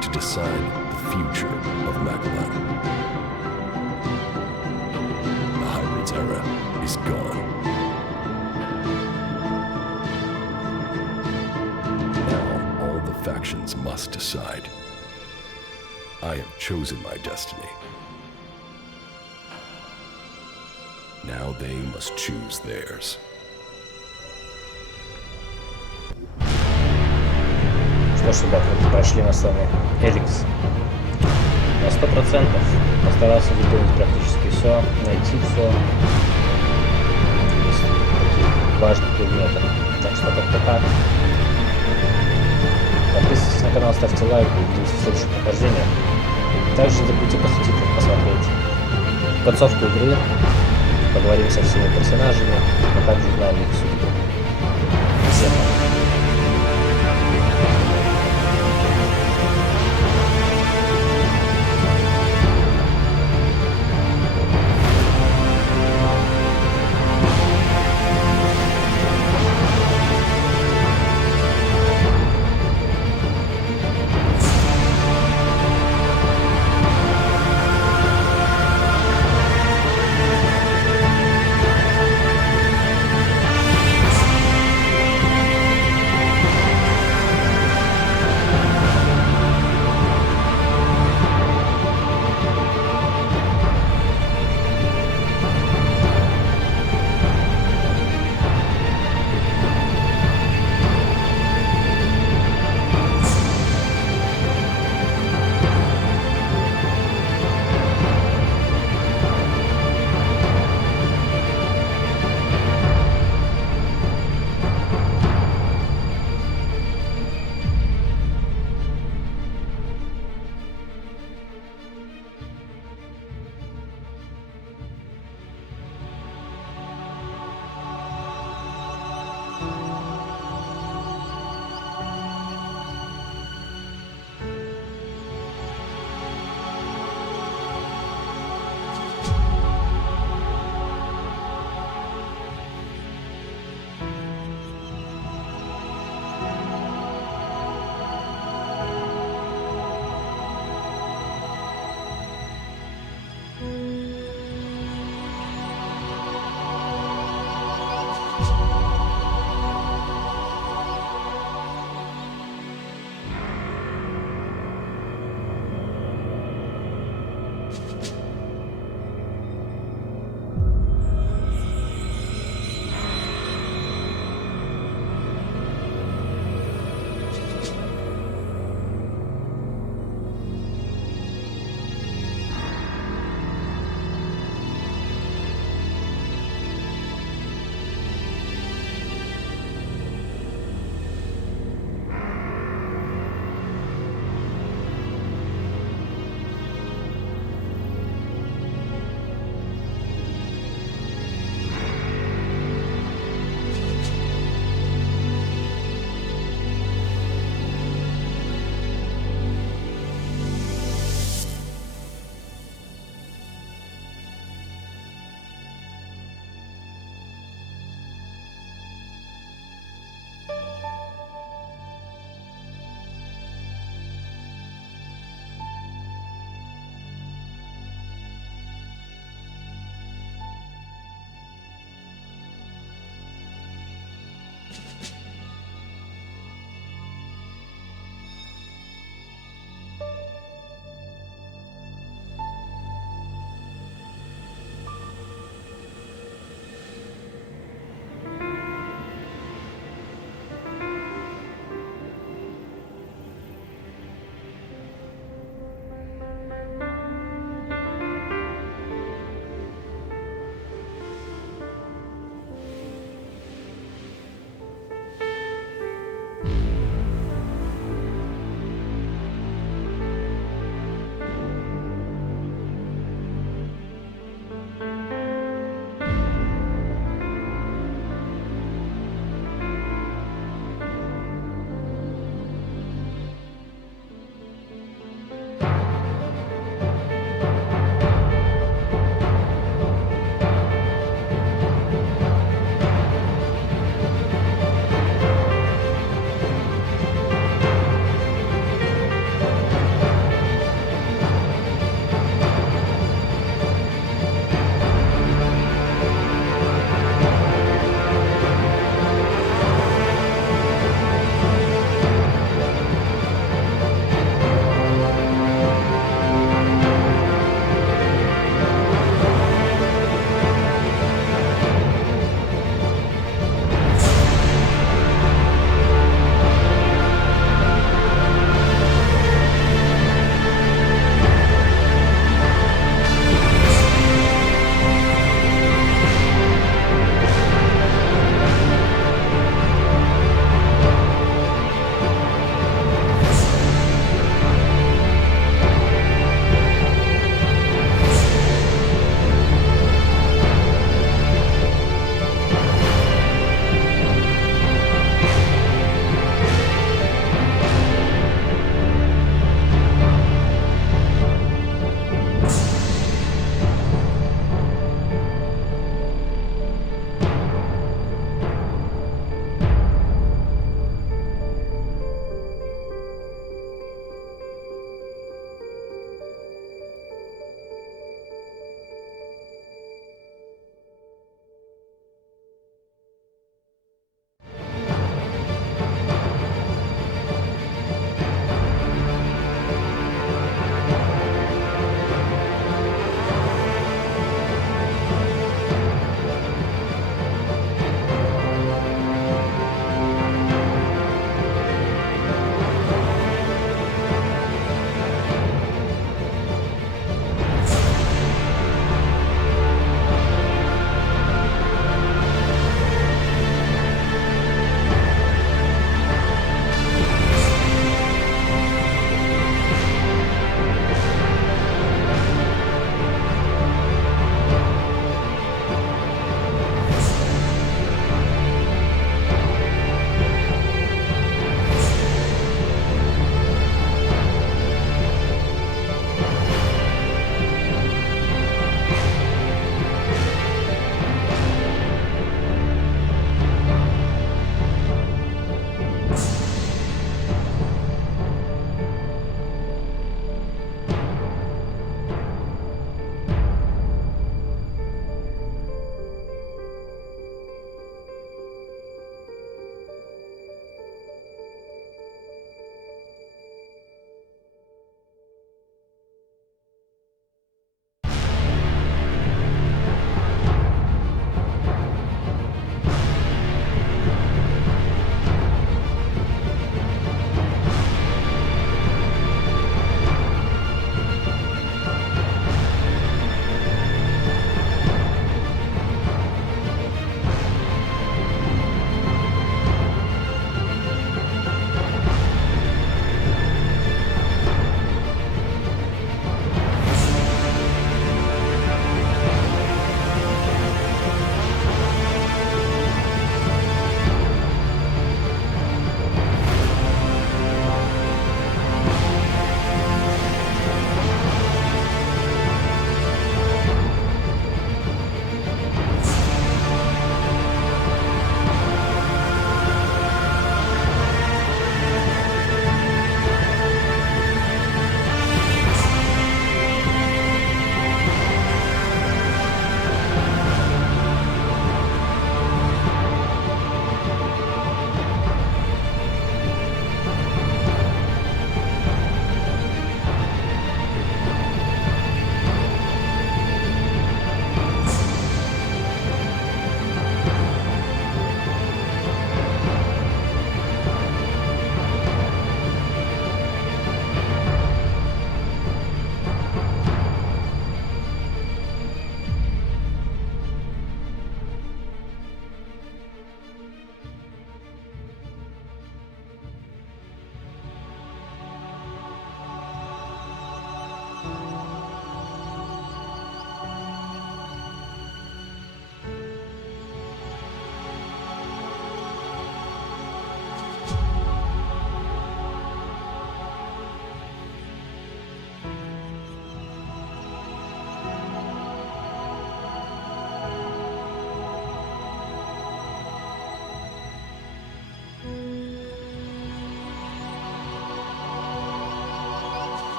To decide the future of Magellan. The Hybrid's era is gone. Now all the factions must decide. I have chosen my destiny. Now they must choose theirs. Что ж, ребята, прошли мы с вами ELEX. На 100% постарался выполнить практически все, найти все из таких важных предметов. Так что как-то так. Подписывайтесь на канал, ставьте лайк и увидимся в следующем прохождении. Также не забудьте по субтитрам посмотреть концовку игры, поговорим со всеми персонажами, а также узнаем их судьбу. Всем пока.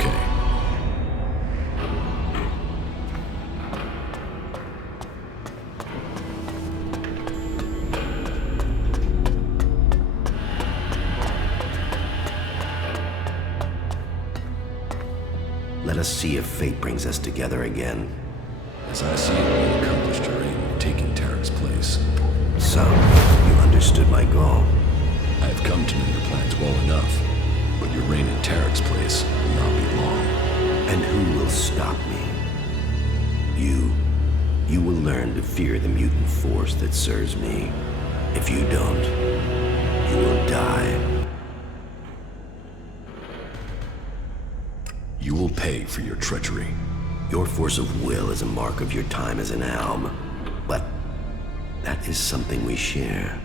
Okay. Let us see if fate brings us together again. As I see it, you accomplished your aim of taking Tarek's place. So, you understood my goal. I have come to know your plans well enough, but your reign in Tarek's place will not be long. And who will stop me? You. You will learn to fear the mutant force that serves me. If you don't, you will die. You will pay for your treachery. Your force of will is a mark of your time as an alb. But that is something we share.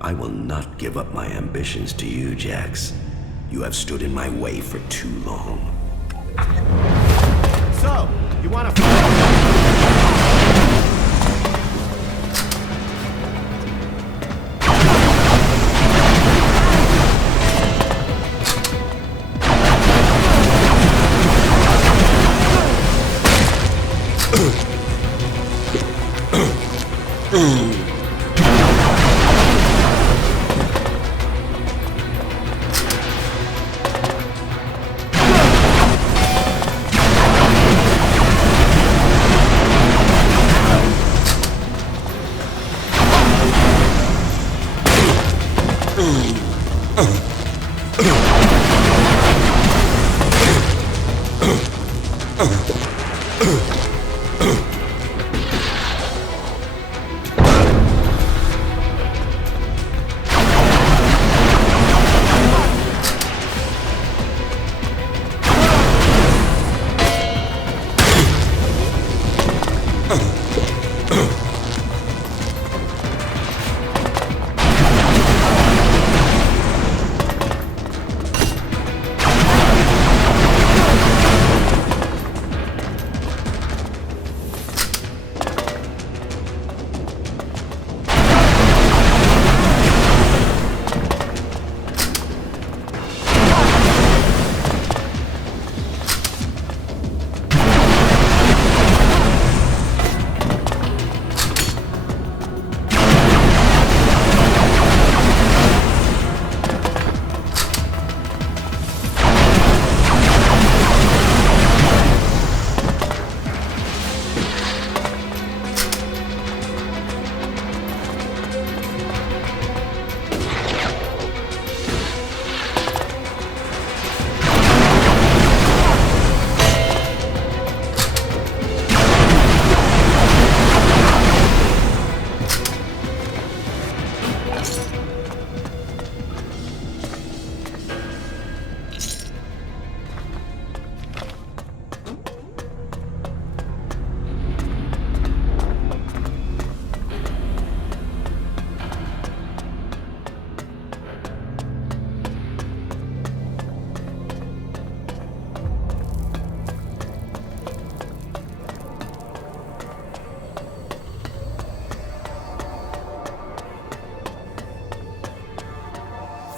I will not give up my ambitions to you, Jax. You have stood in my way for too long. So, you wanna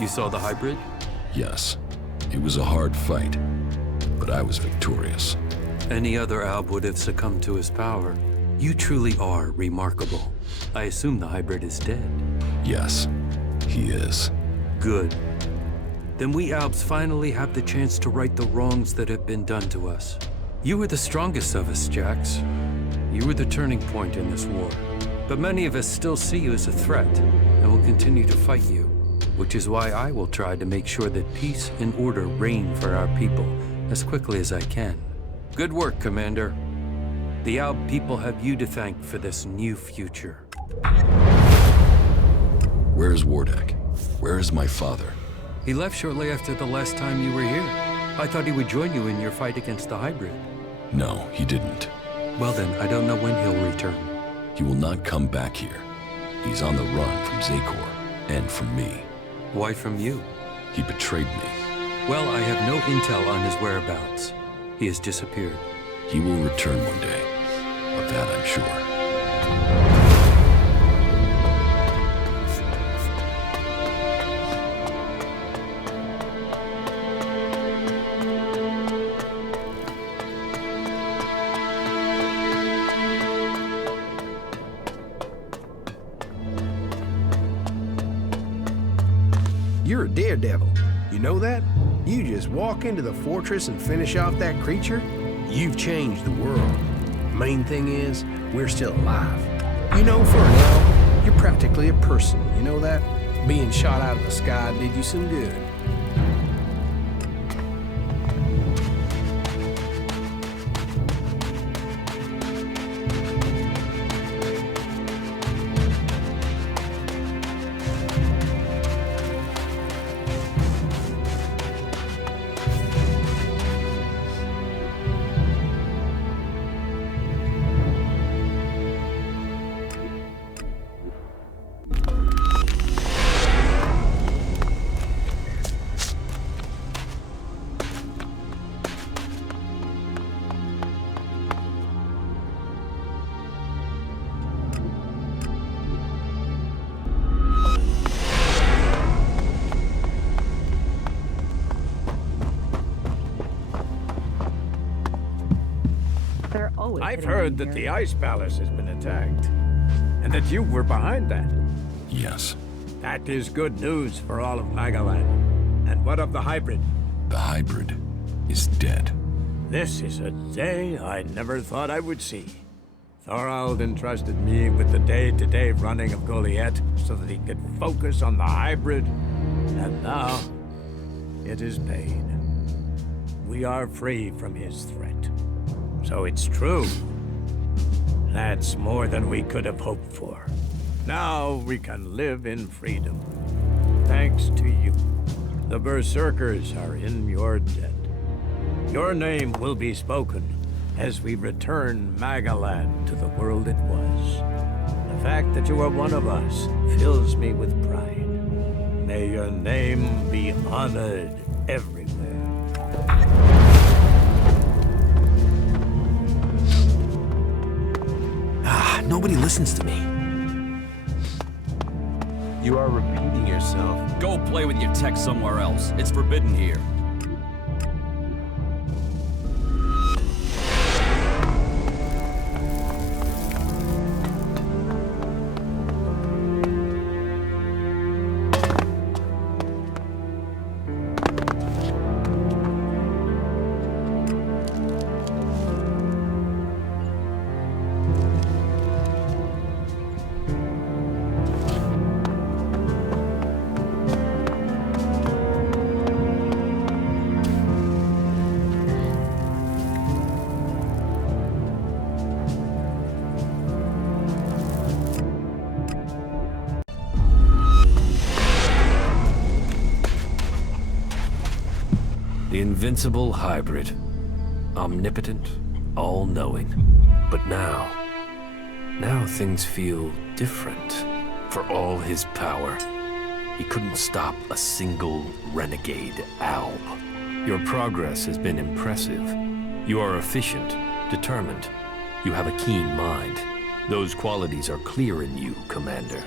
You saw the hybrid? Yes. It was a hard fight, but I was victorious. Any other alb would have succumbed to his power. You truly are remarkable. I assume the hybrid is dead. Yes, he is. Good. Then we albs finally have the chance to right the wrongs that have been done to us. You were the strongest of us, Jax. You were the turning point in this war. But many of us still see you as a threat, and will continue to fight you. Which is why I will try to make sure that peace and order reign for our people as quickly as I can. Good work, Commander. The Alb people have you to thank for this new future. Where is Wardek? Where is my father? He left shortly after the last time you were here. I thought he would join you in your fight against the hybrid. No, he didn't. Well then, I don't know when he'll return. He will not come back here. He's on the run from Zakor and from me. Why from you? He betrayed me. Well, I have no intel on his whereabouts. He has disappeared. He will return one day. Of that I'm sure. daredevil. You know that? You just walk into the fortress and finish off that creature, you've changed the world. Main thing is, we're still alive. You know, for an elf, you're practically a person, you know that? Being shot out of the sky did you some good. I've heard that the Ice Palace has been attacked, and that you were behind that. Yes. That is good news for all of Magaland. And what of the hybrid? The hybrid is dead. This is a day I never thought I would see. Thorald entrusted me with the day-to-day running of Goliath so that he could focus on the hybrid, and now it is paid. We are free from his threat. So it's true. That's more than we could have hoped for. Now we can live in freedom. Thanks to you. The Berserkers are in your debt. Your name will be spoken as we return Magaland to the world it was. The fact that you are one of us fills me with pride. May your name be honored everywhere. Nobody listens to me. You are repeating yourself. Go play with your tech somewhere else. It's forbidden here. The invincible hybrid. Omnipotent, all-knowing. But now things feel different. For all his power, he couldn't stop a single renegade alb. Your progress has been impressive. You are efficient, determined. You have a keen mind. Those qualities are clear in you, Commander.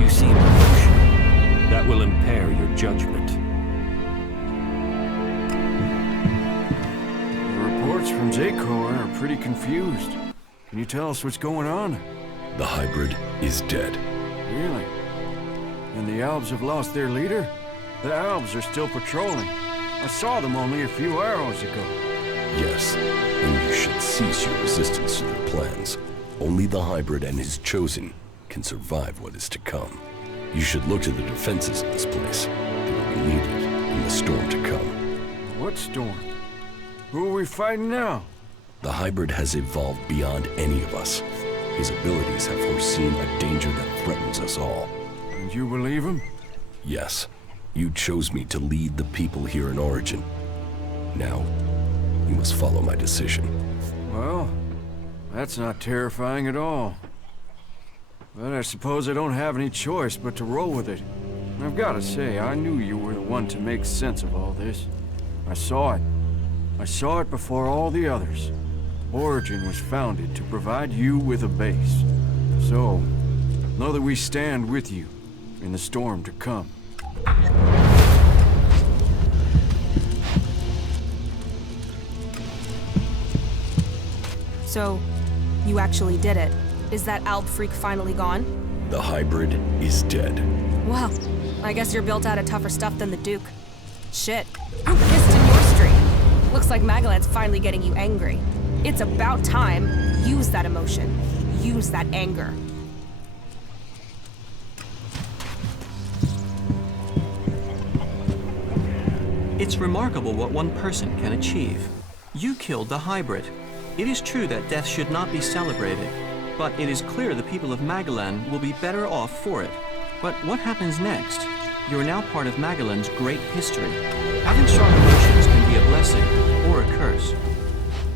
You seem emotional. That will impair your judgment. Reports from Zakor are pretty confused. Can you tell us what's going on? The hybrid is dead. Really? And the Albs have lost their leader? The Albs are still patrolling. I saw them only a few hours ago. Yes, and you should cease your resistance to their plans. Only the hybrid and his chosen can survive what is to come. You should look to the defenses in this place. They will be needed in the storm to come. What storm? Who are we fighting now? The hybrid has evolved beyond any of us. His abilities have foreseen a danger that threatens us all. And you believe him? Yes. You chose me to lead the people here in Origin. Now, you must follow my decision. Well, that's not terrifying at all. But I suppose I don't have any choice but to roll with it. And I've got to say, I knew you were the one to make sense of all this. I saw it. I saw it before all the others. Origin was founded to provide you with a base. So, know that we stand with you in the storm to come. So, you actually did it. Is that Alb freak finally gone? The hybrid is dead. Well, I guess you're built out of tougher stuff than the Duke. Shit. I'm pissed in your street. Looks like Magellan's finally getting you angry. It's about time. Use that emotion. Use that anger. It's remarkable what one person can achieve. You killed the hybrid. It is true that death should not be celebrated, but it is clear the people of Magellan will be better off for it. But what happens next? You are now part of Magellan's great history. Having strong emotions can be a blessing or a curse,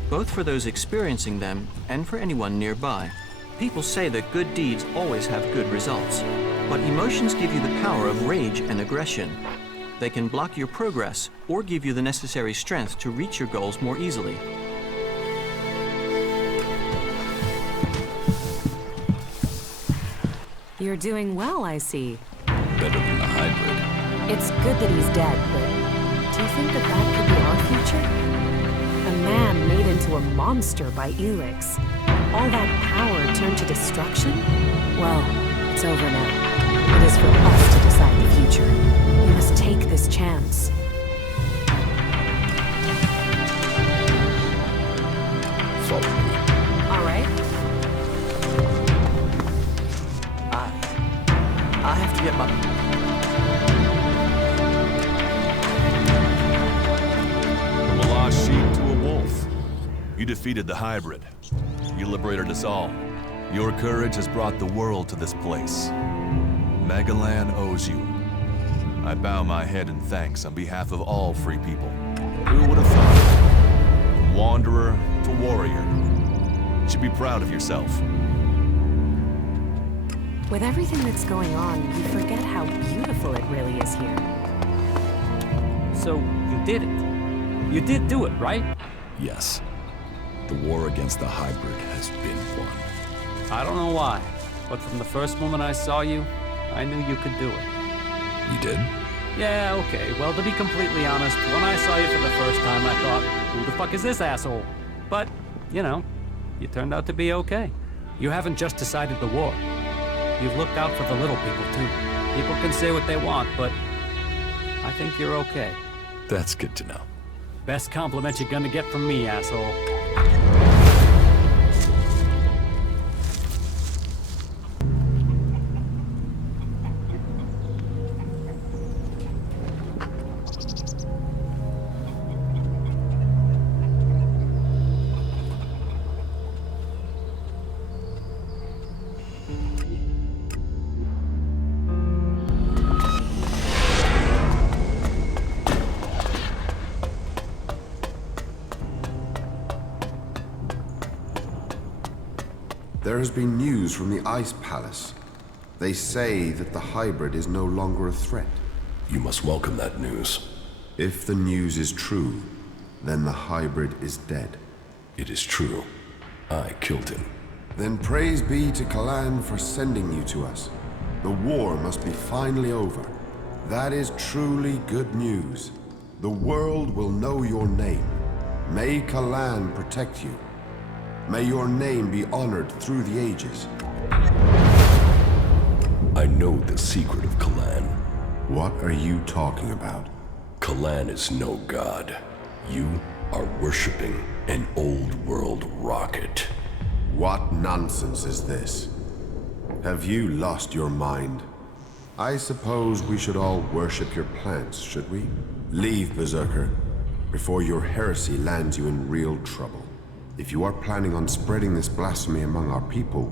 both for those experiencing them and for anyone nearby. People say that good deeds always have good results, but emotions give you the power of rage and aggression. They can block your progress or give you the necessary strength to reach your goals more easily. You're doing well, I see. Better than the hybrid. It's good that he's dead, but do you think that that could be our future? A man made into a monster by ELEX. All that power turned to destruction? Well, it's over now. It is for us to decide the future. We must take this chance. Follow me. All right. I have to get my... From a lost sheep to a wolf. You defeated the hybrid. You liberated us all. Your courage has brought the world to this place. Magellan owes you. I bow my head in thanks on behalf of all free people. Who would have thought? From wanderer to warrior. You should be proud of yourself. With everything that's going on, you forget how beautiful it really is here. So, you did it. You did do it, right? Yes. The war against the hybrid has been won. I don't know why, but from the first moment I saw you, I knew you could do it. You did? Yeah, okay. Well, to be completely honest, when I saw you for the first time, I thought, who the fuck is this asshole? But, you know, you turned out to be okay. You haven't just decided the war. You've looked out for the little people, too. People can say what they want, but I think you're okay. That's good to know. Best compliment you're gonna get from me, asshole. There has been news from the Ice Palace. They say that the hybrid is no longer a threat. You must welcome that news. If the news is true, then the hybrid is dead. It is true. I killed him. Then praise be to Kalan for sending you to us. The war must be finally over. That is truly good news. The world will know your name. May Kalan protect you. May your name be honored through the ages. I know the secret of Kalan. What are you talking about? Kalan is no god. You are worshipping an old world rocket. What nonsense is this? Have you lost your mind? I suppose we should all worship your plants, should we? Leave, Berserker, before your heresy lands you in real trouble. If you are planning on spreading this blasphemy among our people,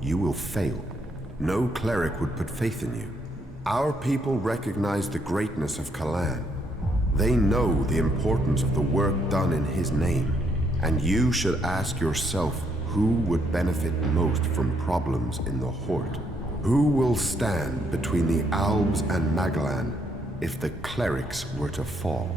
you will fail. No cleric would put faith in you. Our people recognize the greatness of Kalan. They know the importance of the work done in his name. And you should ask yourself who would benefit most from problems in the Horde. Who will stand between the Albs and Magellan if the clerics were to fall?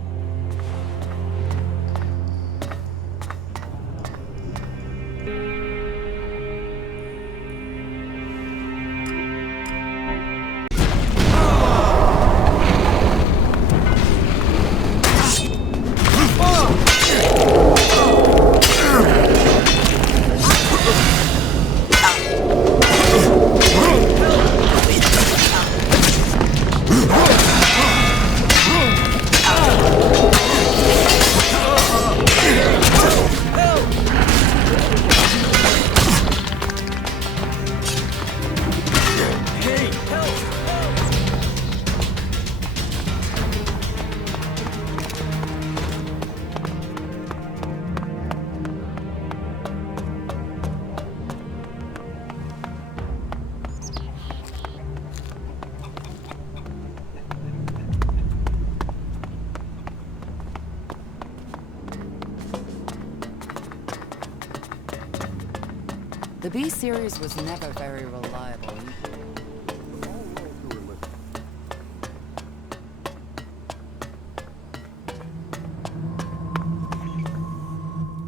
The B series was never very reliable.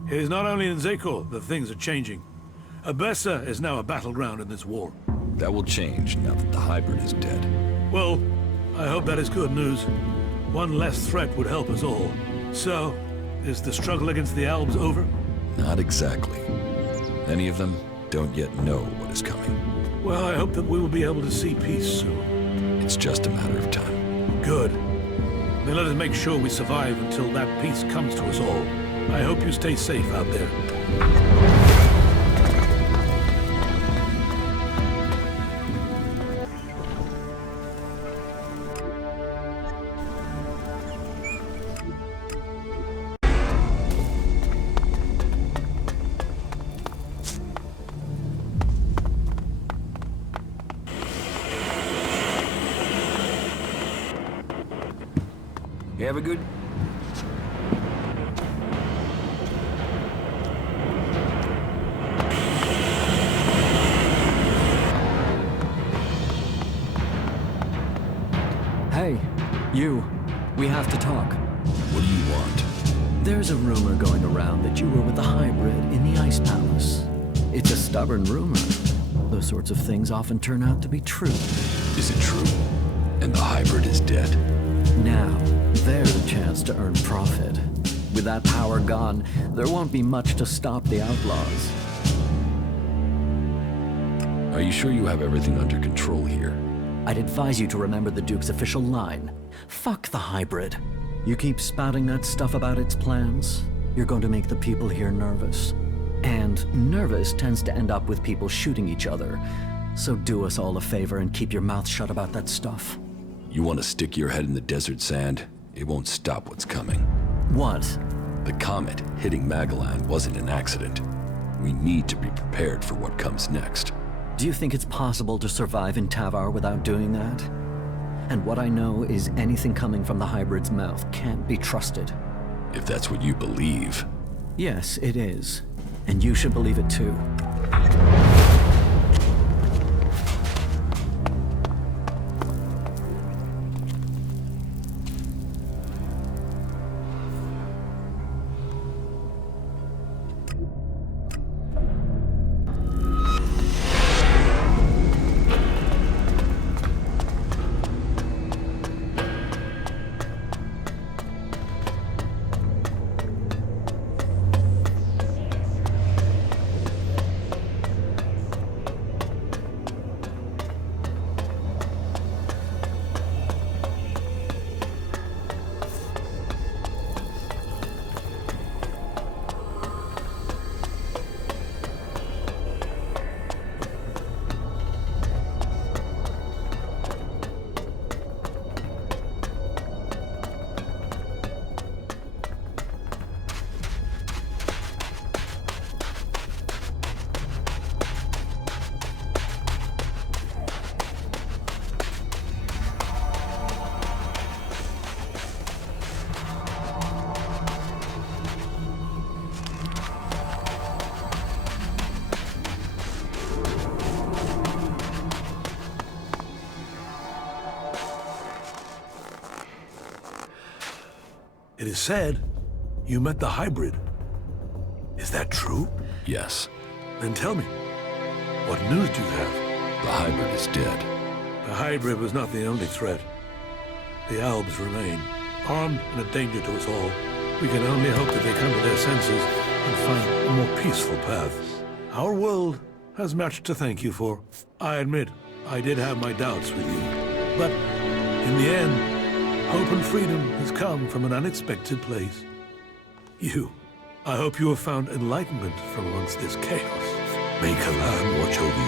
It is not only in Zekor that things are changing. Abessa is now a battleground in this war. That will change now that the hybrid is dead. Well, I hope that is good news. One less threat would help us all. So, is the struggle against the Albs over? Not exactly. Many of them don't yet know what is coming. Well, I hope that we will be able to see peace soon. It's just a matter of time. Good. Then let us make sure we survive until that peace comes to us all. I hope you stay safe out there. You have a good... Hey, you. We have to talk. What do you want? There's a rumor going around that you were with the hybrid in the Ice Palace. It's a stubborn rumor. Those sorts of things often turn out to be true. Is it true? And the hybrid is dead? Now, there's a chance to earn profit. With that power gone, there won't be much to stop the outlaws. Are you sure you have everything under control here? I'd advise you to remember the Duke's official line. Fuck the hybrid. You keep spouting that stuff about its plans, you're going to make the people here nervous. And nervous tends to end up with people shooting each other. So do us all a favor and keep your mouth shut about that stuff. You want to stick your head in the desert sand? It won't stop what's coming. What? The comet hitting Magellan wasn't an accident. We need to be prepared for what comes next. Do you think it's possible to survive in Tavar without doing that? And what I know is anything coming from the hybrid's mouth can't be trusted. If that's what you believe. Yes, it is. And you should believe it too. It is said you met the hybrid. Is that true? Yes. Then tell me, what news do you have? The hybrid is dead. The hybrid was not the only threat. The Albs remain, armed and a danger to us all. We can only hope that they come to their senses and find a more peaceful path. Our world has much to thank you for. I admit, I did have my doubts with you. But in the end, hope and freedom has come from an unexpected place. I hope you have found enlightenment from amongst this chaos. May Kalan watch over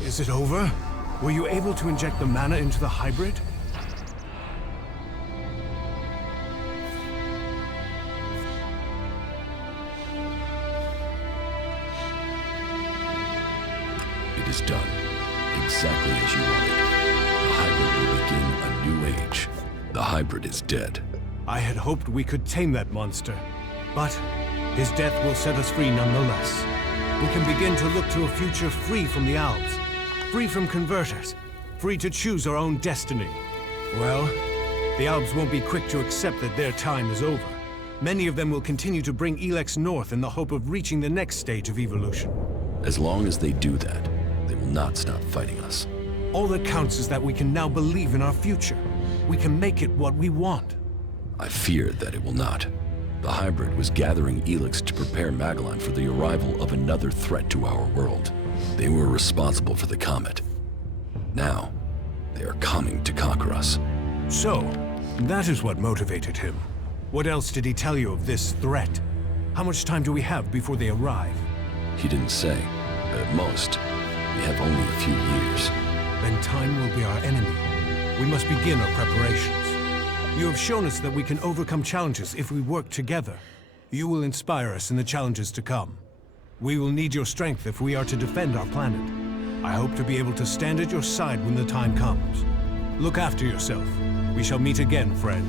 you. Is it over? Were you able to inject the mana into the hybrid? It is done. Exactly as you wanted. The hybrid will be age. The hybrid is dead. I had hoped we could tame that monster, but his death will set us free nonetheless. We can begin to look to a future free from the Alps, free from converters, free to choose our own destiny. Well, the Alps won't be quick to accept that their time is over. Many of them will continue to bring ELEX north in the hope of reaching the next stage of evolution. As long as they do that, they will not stop fighting us. All that counts is that we can now believe in our future. We can make it what we want. I fear that it will not. The hybrid was gathering ELEX to prepare Magellan for the arrival of another threat to our world. They were responsible for the comet. Now, they are coming to conquer us. So, that is what motivated him. What else did he tell you of this threat? How much time do we have before they arrive? He didn't say. At most, we have only a few years. Then time will be our enemy. We must begin our preparations. You have shown us that we can overcome challenges if we work together. You will inspire us in the challenges to come. We will need your strength if we are to defend our planet. I hope to be able to stand at your side when the time comes. Look after yourself. We shall meet again, friend.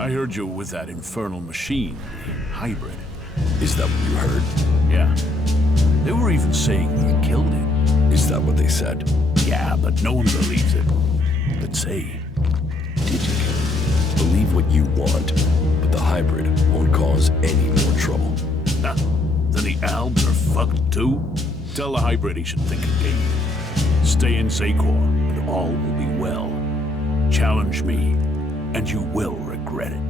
I heard you with that infernal machine, the hybrid. Is that what you heard? Yeah. They were even saying you killed it. Is that what they said? Yeah, but no one believes it. But say, did you believe what you want, but the hybrid won't cause any more trouble? Then the Albs are fucked too? Tell the hybrid he should think again. Stay in Zakor, and all will be well. Challenge me, and you will regret it.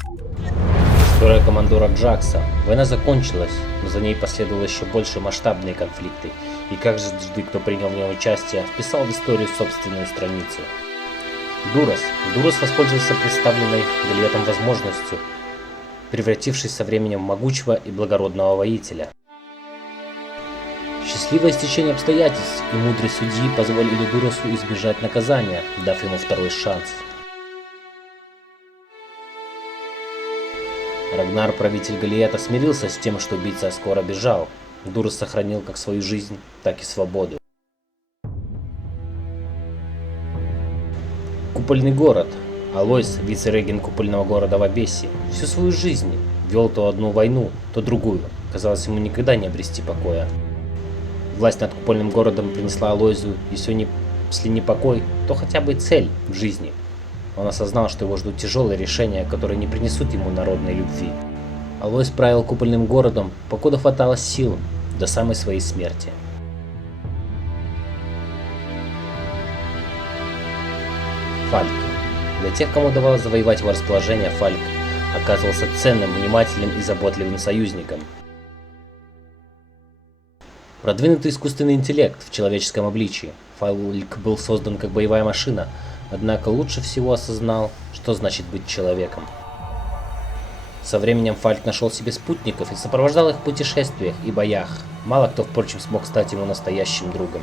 История командора Джакса. Война закончилась, но за ней последовало еще больше масштабные конфликты, и каждый, кто принял в нем участие, вписал в историю собственную страницу. Дурос воспользовался представленной Галиетом возможностью, превратившись со временем в могучего и благородного воителя. Счастливое стечение обстоятельств и мудрость судьи позволили Дуросу избежать наказания, дав ему второй шанс. Рагнар, правитель Галиета, смирился с тем, что убийца скоро бежал. Дурос сохранил как свою жизнь, так и свободу. Купольный город. Алойс, вице-регент купольного города в Абессе, всю свою жизнь вел то одну войну, то другую. Казалось, ему никогда не обрести покоя. Власть над купольным городом принесла Алойзу, если не покой, то хотя бы цель в жизни. Он осознал, что его ждут тяжелые решения, которые не принесут ему народной любви. Алойс правил купольным городом, покуда хватало сил, до самой своей смерти. Фальк. Для тех, кому удавалось завоевать его расположение, Фальк оказывался ценным, внимательным и заботливым союзником. Продвинутый искусственный интеллект в человеческом обличии, Фальк был создан как боевая машина, однако лучше всего осознал, что значит быть человеком. Со временем Фальк нашел себе спутников и сопровождал их в путешествиях и боях. Мало кто, впрочем, смог стать ему настоящим другом.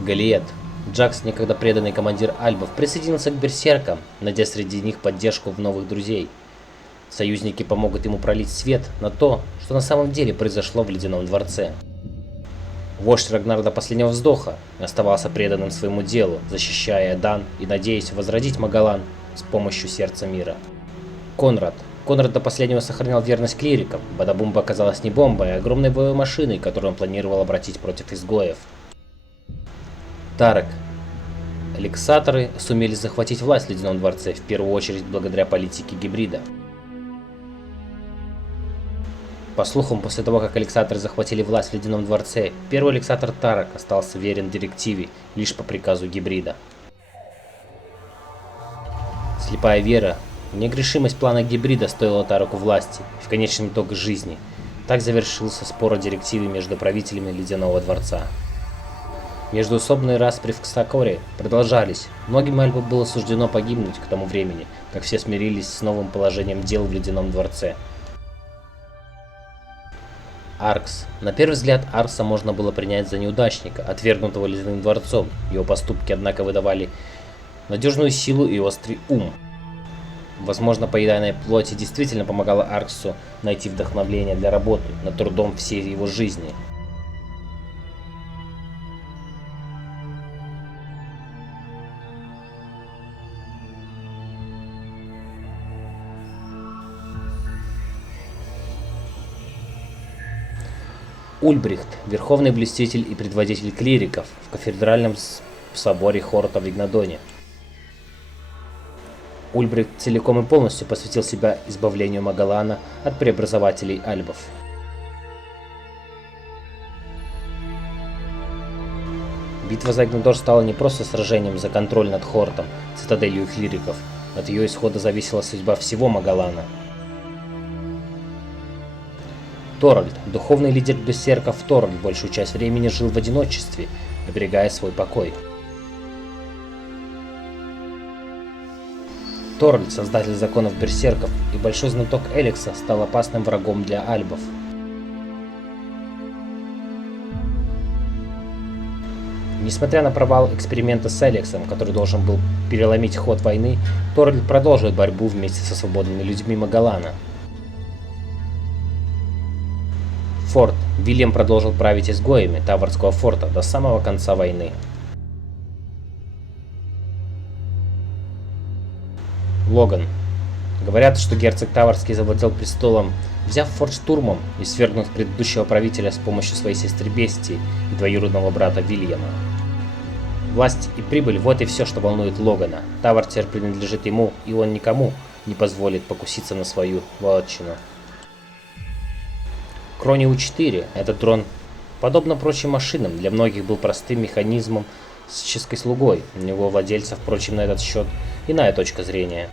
Галиет. Джакс, некогда преданный командир Альбов, присоединился к берсеркам, найдя среди них поддержку в новых друзей. Союзники помогут ему пролить свет на то, что на самом деле произошло в Ледяном дворце. Вождь Рагнар до последнего вздоха оставался преданным своему делу, защищая Эдан и надеясь возродить Магалан с помощью сердца мира. Конрад до последнего сохранял верность клирикам. Бадабумба оказалась не бомбой, а огромной боевой машиной, которую он планировал обратить против изгоев. Тарек. Элексаторы сумели захватить власть в Ледяном дворце, в первую очередь благодаря политике гибрида. По слухам, после того, как Элексаторы захватили власть в Ледяном дворце, первый Элексатор Тарек остался верен директиве лишь по приказу гибрида. Слепая вера, негрешимость плана гибрида стоила Тареку власти и в конечном итоге жизни. Так завершился спор о директиве между правителями Ледяного дворца. Междуусобные распри в Кстакоре продолжались. Многим Альбам было суждено погибнуть к тому времени, как все смирились с новым положением дел в Ледяном дворце. Аркс. На первый взгляд Аркса можно было принять за неудачника, отвергнутого ледяным дворцом. Его поступки, однако, выдавали надежную силу и острый ум. Возможно, поедание плоти действительно помогало Арксу найти вдохновение для работы над трудом всей его жизни. Ульбрихт, верховный блюститель и предводитель клириков в кафедральном соборе Хорта в Игнадоне. Ульбрихт целиком и полностью посвятил себя избавлению Магалана от преобразователей альбов. Битва за Игнадор стала не просто сражением за контроль над Хортом, цитаделью клириков. От ее исхода зависела судьба всего Магалана. Торальд, духовный лидер берсерков Торальд, большую часть времени жил в одиночестве, оберегая свой покой. Торальд, создатель законов берсерков и большой знаток Элекса, стал опасным врагом для альбов. Несмотря на провал эксперимента с Элексом, который должен был переломить ход войны, Торальд продолжил борьбу вместе со свободными людьми Магалана. Форт. Вильям продолжил править изгоями Таварского форта до самого конца войны. Логан. Говорят, что герцог Таварский завладел престолом, взяв форт штурмом и свергнув предыдущего правителя с помощью своей сестры Бестии и двоюродного брата Вильяма. Власть и прибыль – вот и все, что волнует Логана. Тавар теперь принадлежит ему, и он никому не позволит покуситься на свою вотчину. Крони У-4, этот дрон, подобно прочим машинам, для многих был простым механизмом с чисткой слугой. У него владельца, впрочем, на этот счет иная точка зрения.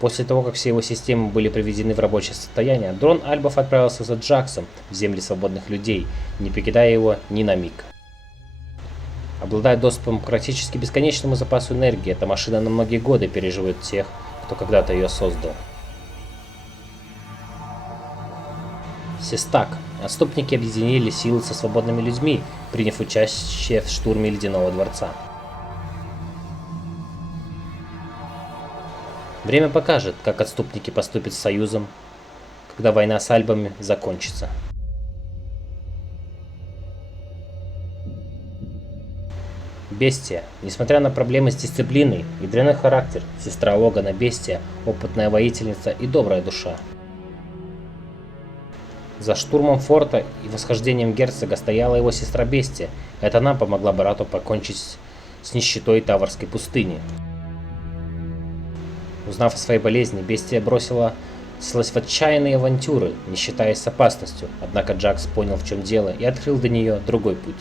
После того, как все его системы были приведены в рабочее состояние, дрон Альбов отправился за Джаксом в земли свободных людей, не покидая его ни на миг. Обладая доступом к практически бесконечному запасу энергии, эта машина на многие годы переживет тех, кто когда-то ее создал. Систак. Отступники объединили силы со свободными людьми, приняв участие в штурме Ледяного дворца. Время покажет, как отступники поступят с Союзом, когда война с Альбами закончится. Бестия. Несмотря на проблемы с дисциплиной и дрянной характер, сестра Логана Бестия – опытная воительница и добрая душа. За штурмом форта и восхождением герцога стояла его сестра Бестия. Это она помогла брату покончить с нищетой Таварской пустыни. Узнав о своей болезни, Бестия бросилась в отчаянные авантюры, не считаясь с опасностью. Однако Джакс понял, в чем дело, и открыл для нее другой путь.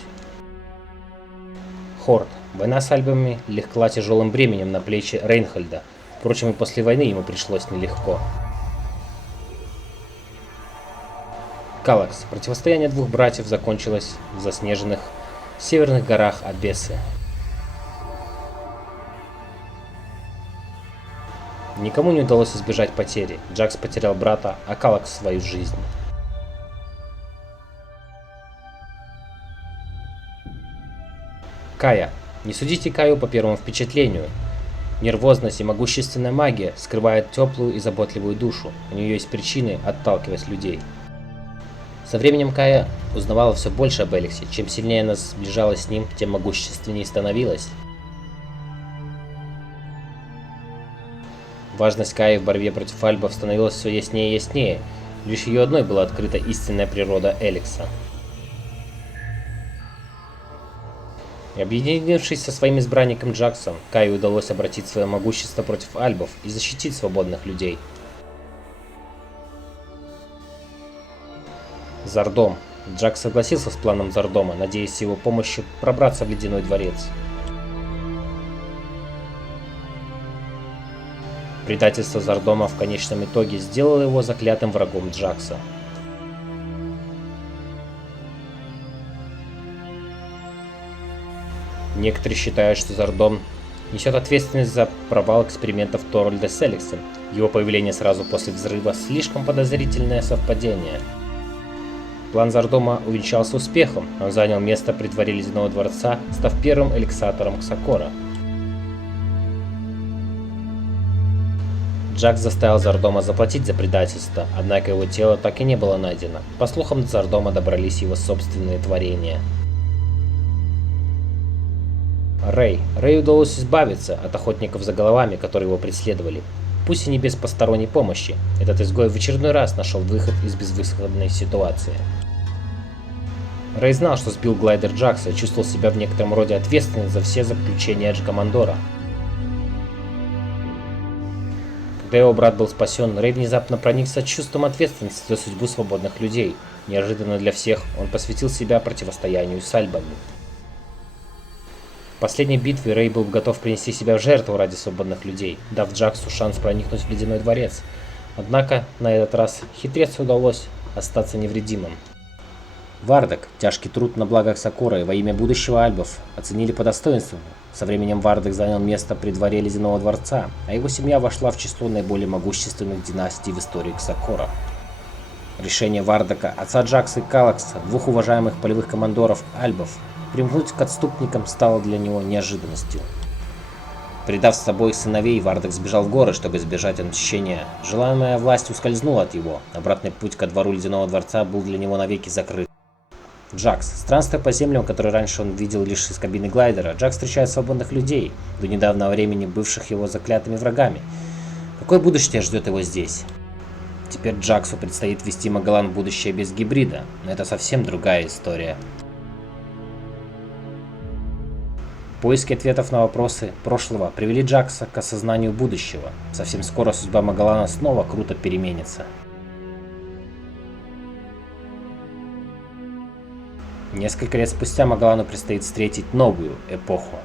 Хорт. Война с Альбами легла тяжелым бременем на плечи Рейнхольда. Впрочем, и после войны ему пришлось нелегко. Калакс. Противостояние двух братьев закончилось в заснеженных северных горах Абессы. Никому не удалось избежать потери. Джакс потерял брата, а Калакс свою жизнь. Кая. Не судите Каю по первому впечатлению. Нервозность и могущественная магия скрывают теплую и заботливую душу. У нее есть причины отталкивать людей. Со временем Кая узнавала все больше об Элексе. Чем сильнее она сближалась с ним, тем могущественнее становилась. Важность Каи в борьбе против Альбов становилась все яснее и яснее. Лишь ее одной была открыта истинная природа Элекса. И объединившись со своим избранником Джаксом, Кае удалось обратить свое могущество против Альбов и защитить свободных людей. Зардом. Джакс согласился с планом Зардома, надеясь с его помощью пробраться в Ледяной дворец. Предательство Зардома в конечном итоге сделало его заклятым врагом Джакса. Некоторые считают, что Зардом несет ответственность за провал экспериментов Торальда с Элексом. Его появление сразу после взрыва – слишком подозрительное совпадение. План Зардома увенчался успехом. Он занял место при дворе Ледяного дворца, став первым элексатором Ксакора. Джакс заставил Зардома заплатить за предательство, однако его тело так и не было найдено. По слухам, до Зардома добрались его собственные творения. Рэй удалось избавиться от охотников за головами, которые его преследовали. Пусть и не без посторонней помощи, этот изгой в очередной раз нашел выход из безвыходной ситуации. Рэй знал, что сбил глайдер Джакса и чувствовал себя в некотором роде ответственным за все заключения Эдж-Командора. Когда его брат был спасен, Рэй внезапно проникся чувством ответственности за судьбу свободных людей. Неожиданно для всех он посвятил себя противостоянию с альбами. В последней битве Рэй был готов принести себя в жертву ради свободных людей, дав Джаксу шанс проникнуть в Ледяной дворец. Однако на этот раз хитрецу удалось остаться невредимым. Вардак, тяжкий труд на благо Ксакора и во имя будущего альбов оценили по достоинству. Со временем Вардак занял место при дворе Ледяного дворца, а его семья вошла в число наиболее могущественных династий в истории Ксакора. Решение Вардака, отца Джакса и Калакса, двух уважаемых полевых командоров альбов, примкнуть к отступникам стало для него неожиданностью. Предав с собой сыновей, Вардак сбежал в горы, чтобы избежать отмщения. Желаемая власть ускользнула от его. Обратный путь ко двору Ледяного дворца был для него навеки закрыт. Джакс. Странствуя по землям, которые раньше он видел лишь из кабины глайдера, Джакс встречает свободных людей, до недавнего времени бывших его заклятыми врагами. Какое будущее ждет его здесь? Теперь Джаксу предстоит вести Магалан в будущее без гибрида, но это совсем другая история. Поиски ответов на вопросы прошлого привели Джакса к осознанию будущего. Совсем скоро судьба Магалана снова круто переменится. Несколько лет спустя Магалану предстоит встретить новую эпоху.